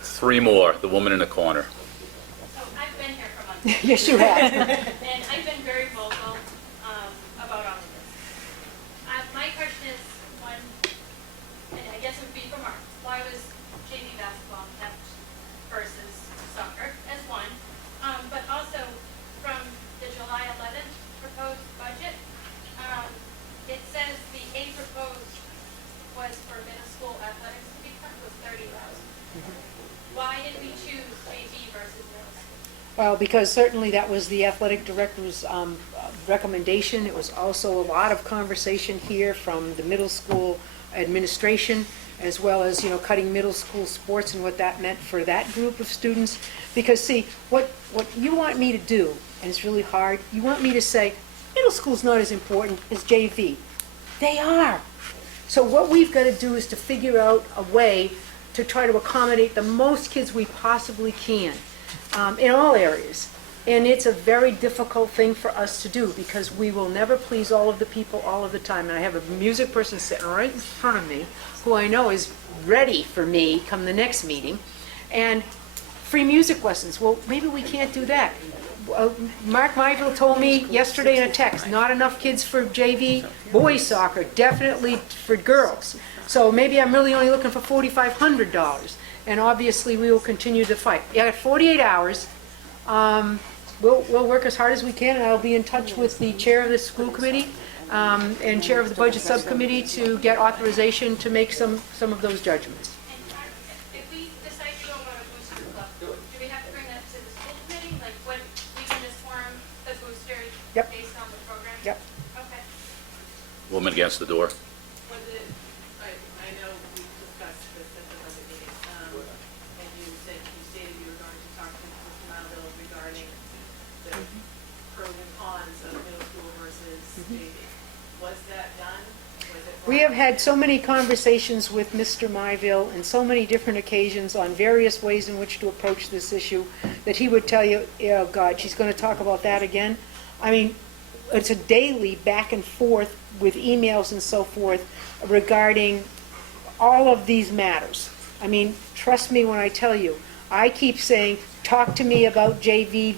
basis. 3 more, the woman in the corner. So I've been here for months. Yes, you have. And I've been very vocal about all of this. My question is, one, and I guess it would be for Mark, why was JV basketball kept versus soccer as one? But also from the July 11th proposed budget, it says the A proposed was for middle school athletics to be cut was $30,000. Why did we choose JV versus middle school? Well, because certainly that was the athletic director's recommendation. It was also a lot of conversation here from the middle school administration, as well as, cutting middle school sports and what that meant for that group of students. Because, see, what you want me to do, and it's really hard, you want me to say, middle school's not as important as JV. They are. So what we've got to do is to figure out a way to try to accommodate the most kids we possibly can in all areas. And it's a very difficult thing for us to do because we will never please all of the people all of the time. And I have a music person sitting right in front of me who I know is ready for me come the next meeting. And free music lessons, well, maybe we can't do that. Mark Myville told me yesterday in a text, not enough kids for JV, boys soccer, definitely for girls. So maybe I'm really only looking for $4,500. And obviously we will continue to fight. Yeah, I got 48 hours. We'll work as hard as we can, and I'll be in touch with the chair of the school committee and chair of the budget subcommittee to get authorization to make some of those judgments. If we decide to go about a booster club, do we have to bring that to the school committee? Like, what, we can just form the boosters Yep. based on the program? Yep. Okay. Woman against the door. Was it, I know we discussed this at the budget meeting, and you stated you were going to talk to Mr. Malville regarding the pros and cons of middle school versus JV. Was that done? Was it? We have had so many conversations with Mr. Myville and so many different occasions on various ways in which to approach this issue that he would tell you, oh God, she's going to talk about that again. I mean, it's a daily back and forth with emails and so forth regarding all of these matters. I mean, trust me when I tell you, I keep saying, talk to me about JV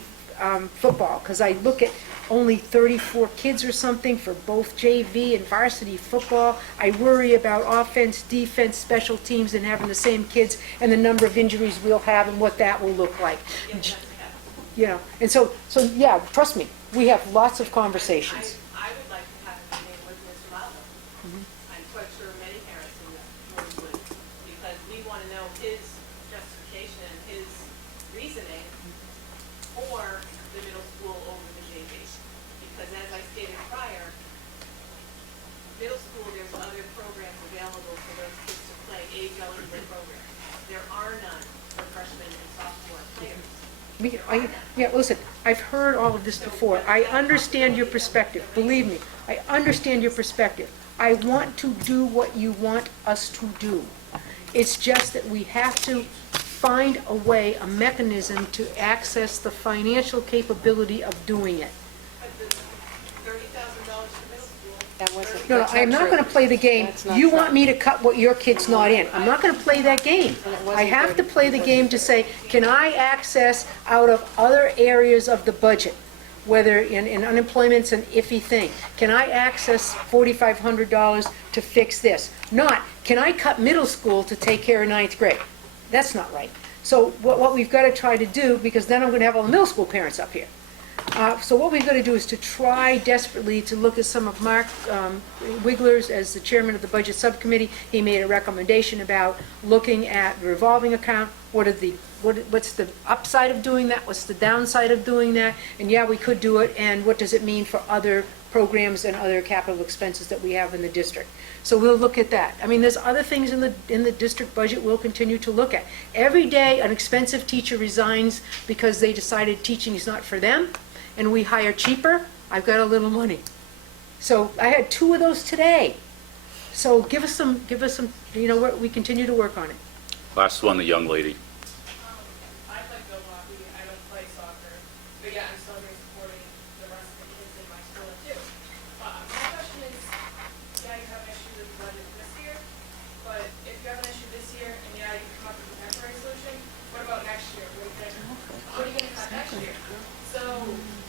football, because I look at only 34 kids or something for both JV and varsity football. I worry about offense, defense, special teams, and having the same kids and the number of injuries we'll have and what that will look like. And so yeah, trust me, we have lots of conversations. I would like to have a meeting with Mr. Malville. I'm quite sure many parents in this room would, because we want to know his justification and his reasoning for the middle school over the JV. Because as I stated prior, middle school, there's other programs available for those kids to play, age-eligible programs. There are none for freshmen and sophomore players. Listen, I've heard all of this before. I understand your perspective. Believe me, I understand your perspective. I want to do what you want us to do. It's just that we have to find a way, a mechanism to access the financial capability of doing it. No, I'm not going to play the game. You want me to cut what your kid's not in. I'm not going to play that game. I have to play the game to say, can I access out of other areas of the budget, whether in unemployment's an iffy thing, can I access $4,500 to fix this? Not, can I cut middle school to take care of 9th grade? That's not right. So what we've got to try to do, because then I'm going to have all the middle school parents up here, So what we've got to do is to try desperately to look at some of Mark Wigler's, as the chairman of the budget subcommittee, he made a recommendation about looking at the revolving account. What's the upside of doing that? What's the downside of doing that? And yeah, we could do it, and what does it mean for other programs and other capital expenses that we have in the district? So we'll look at that. I mean, there's other things in the district budget we'll continue to look at. Every day, an expensive teacher resigns because they decided teaching is not for them, and we hire cheaper. I've got a little money. So I had 2 of those today. So give us some, we continue to work on it. Last one, the young lady. I play field hockey, I don't play soccer, but yeah, I'm still here supporting the rest of the kids in my school too. My question is, yeah, you have an issue with the budget this year, but if you have an issue this year, and yeah, you come up with a temporary solution, what about next year? What are you gonna cut next year? So,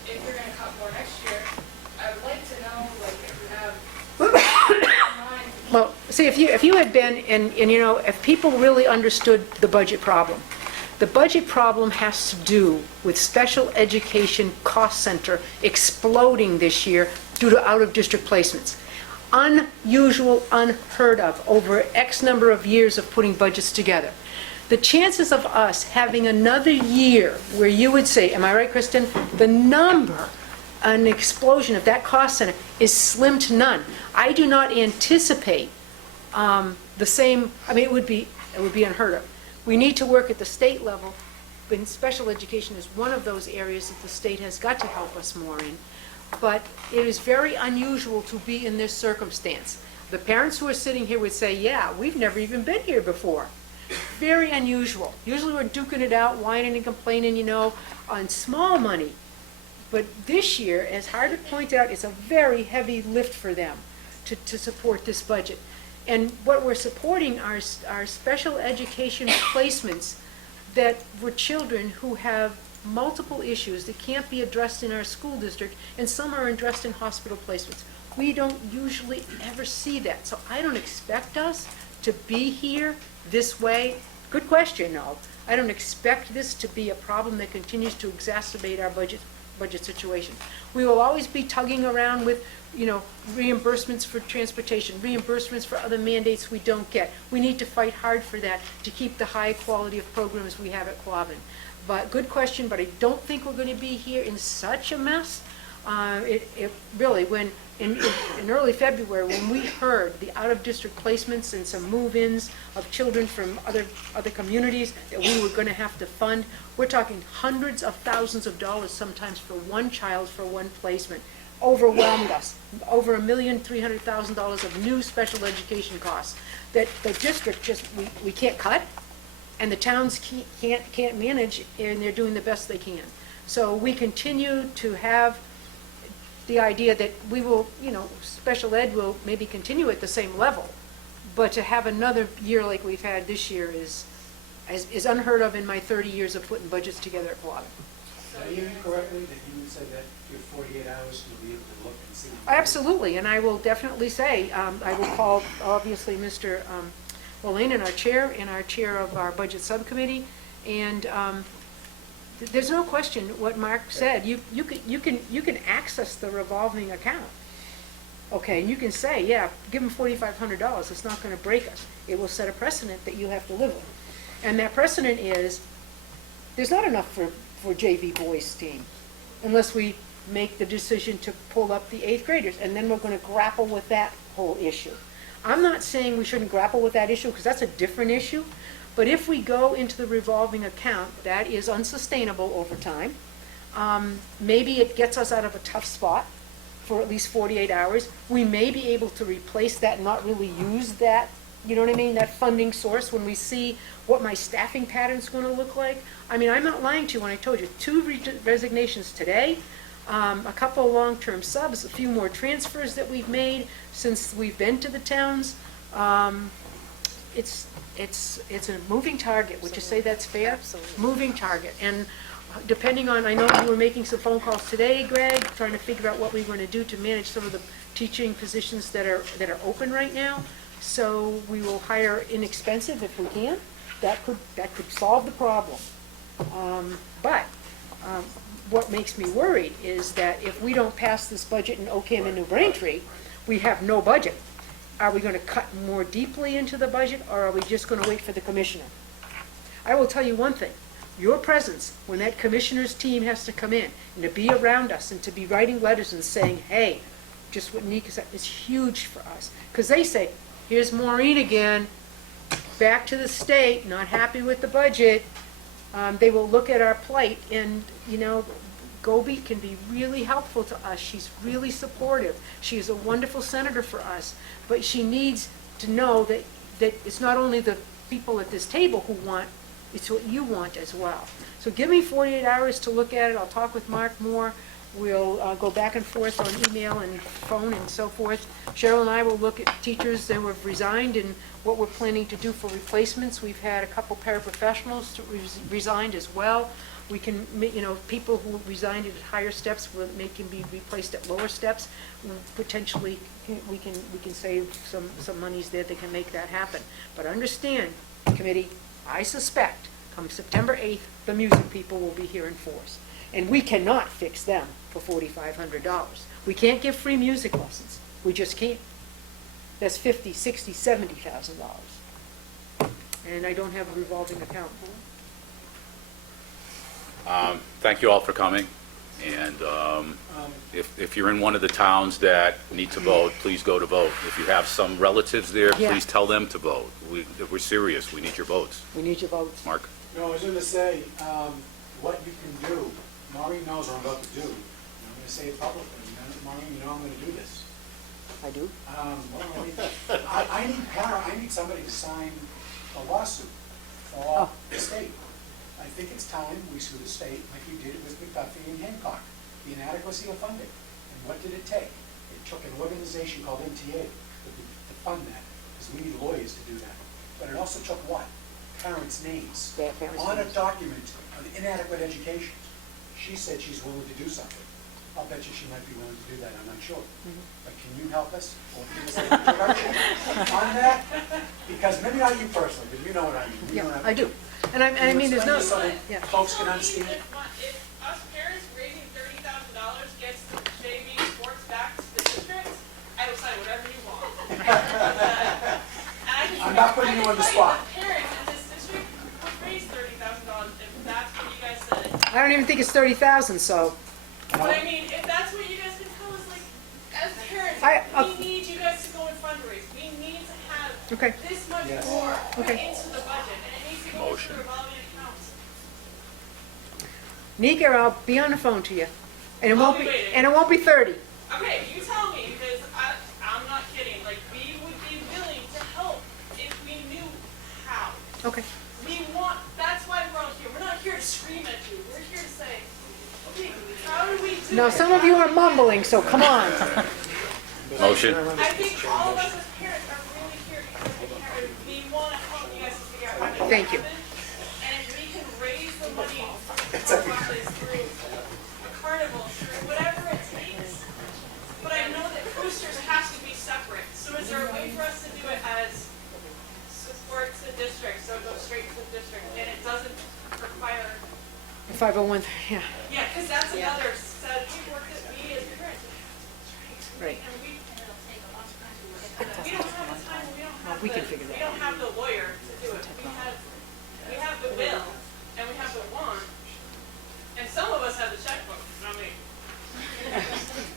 if you're gonna cut more next year, I would like to know, like, if you have Well, see, if you had been, and if people really understood the budget problem has to do with special education cost center exploding this year due to out-of-district placements. Unusual, unheard of, over X number of years of putting budgets together. The chances of us having another year where you would say, am I right, Kristen, the number, an explosion of that cost center is slim to none. I do not anticipate the same, I mean, it would be unheard of. We need to work at the state level, but special education is one of those areas that the state has got to help us more in. But it is very unusual to be in this circumstance. The parents who are sitting here would say, yeah, we've never even been here before. Very unusual. Usually we're duking it out, whining and complaining, on small money. But this year, as Harvick pointed out, it's a very heavy lift for them to support this budget. And what we're supporting are special education placements that were children who have multiple issues that can't be addressed in our school district, and some are addressed in hospital placements. We don't usually ever see that. So I don't expect us to be here this way. Good question, though. I don't expect this to be a problem that continues to exacerbate our budget situation. We will always be tugging around with, reimbursements for transportation, reimbursements for other mandates we don't get. We need to fight hard for that to keep the high quality of programs we have at Quabbin. But good question, but I don't think we're going to be here in such a mess. It really, when in early February, when we heard the out-of-district placements and some move-ins of children from other communities that we were going to have to fund, we're talking hundreds of thousands of dollars sometimes for one child for one placement. Overwhelmed us. Over $1,300,000 of new special education costs that the district just, we can't cut, and the towns can't manage, and they're doing the best they can. So we continue to have the idea that we will, special ed will maybe continue at the same level, but to have another year like we've had this year is unheard of in my 30 years of putting budgets together at Quabbin. Did I hear you correctly, that you would say that your 48 hours you'll be able to look and see? Absolutely, and I will definitely say, I will call, obviously, Mr. Olainen, our chair of our budget subcommittee, and there's no question what Mark said. You can access the revolving account. Okay, and you can say, yeah, give them $4,500. It's not going to break us. It will set a precedent that you have to live with, and that precedent is there's not enough for JV boys team unless we make the decision to pull up the 8th graders, and then we're going to grapple with that whole issue. I'm not saying we shouldn't grapple with that issue because that's a different issue. But if we go into the revolving account, that is unsustainable over time. Maybe it gets us out of a tough spot for at least 48 hours. We may be able to replace that and not really use that, that funding source when we see what my staffing pattern is going to look like. I mean, I'm not lying to you when I told you 2 resignations today, a couple of long-term subs, a few more transfers that we've made since we've been to the towns. It's a moving target. Would you say that's fair? Absolutely. Moving target. And depending on, I know you were making some phone calls today, Greg, trying to figure out what we're going to do to manage some of the teaching positions that are open right now. So we will hire inexpensive if we can. That could solve the problem. But what makes me worried is that if we don't pass this budget in Ocam and New Braintree, we have no budget. Are we gonna cut more deeply into the budget, or are we just gonna wait for the commissioner? I will tell you one thing, your presence, when that commissioner's team has to come in, and to be around us, and to be writing letters and saying, hey, just what Nika said, is huge for us. Because they say, here's Maureen again, back to the state, not happy with the budget. They will look at our plight, and, you know, Gobi can be really helpful to us. She's really supportive. She's a wonderful senator for us. But she needs to know that it's not only the people at this table who want, it's what you want as well. So give me 48 hours to look at it. I'll talk with Mark more. We'll go back and forth on email and phone and so forth. Cheryl and I will look at teachers that have resigned and what we're planning to do for replacements. We've had a couple paraprofessionals to resigned as well. We can, you know, people who resigned at higher steps, will make them be replaced at lower steps. Potentially, we can save some monies there that can make that happen. But understand, committee, I suspect, come September 8th, the music people will be here in force. And we cannot fix them for $4,500. We can't give free music lessons. We just can't. That's $50,000, $60,000, $70,000. And I don't have a revolving account. Thank you all for coming, and if you're in one of the towns that need to vote, please go to vote. If you have some relatives there, Yeah. please tell them to vote. We're serious, we need your votes. We need your votes. Mark? No, I was gonna say, what you can do, Maureen knows what I'm about to do, and I'm gonna say it publicly, Maureen, you know I'm gonna do this. I do? I need somebody to sign a lawsuit for the state. I think it's time we sue the state like we did with McDuffie and Hancock, the inadequacy of funding. And what did it take? It took an organization called MTA to fund that, because we need lawyers to do that. But it also took what? Parents' names on a document of inadequate education. She said she's willing to do something. I'll bet you she might be willing to do that, I'm not sure. But can you help us or give us an introduction on that? Because maybe not you personally, but you know what I mean. You know what I do. And I mean, there's no, so that yeah. folks can understand. If us parents raising $30,000 gets the JV sports back to the district, I will sign whatever you want. I'm not putting you on the spot. Parents in this district would raise $30,000 if that's what you guys said. I don't even think it's 30,000, so. But I mean, if that's what you guys can tell us, like, as parents, we need you guys to go and fundraise. We need to have this much more put into the budget, and it needs to go into the revolving accounts. Nika, I'll be on the phone to you. And it I'll won't be be, waiting. and it won't be 30. Okay, you tell me, because I'm not kidding. Like, we would be willing to help if we knew how. Okay. That's why we're all here. We're not here to scream at you. We're here to say, okay, how do we do Now, it? some of you are mumbling, so come on. Motion? I think all of us as parents are really here because we want to help you guys to figure out how to do Thank you. it. And if we can raise the money through a carnival, through whatever it takes. But I know that boosters has to be separate. So is there a way for us to do it as support to district, so it goes straight to the district, and it doesn't require 501, yeah. yeah, because that's another set of paperwork that we as parents. Right. And we don't have the time, we don't have We can figure that we don't have the lawyer to do it. We have the will, and we have the want, and some of us have the checkbook, not me.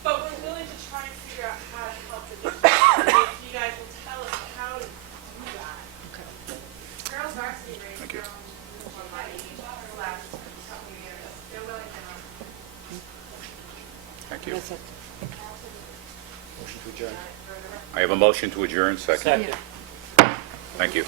But we're willing to try and figure out how to help the district, if you guys will tell us how to do that. Girls varsity raised their own uniform money last couple of years. They're willing to help. Thank you. That's it. Motion to adjourn. I have a motion to adjourn, second. Yeah. Thank you.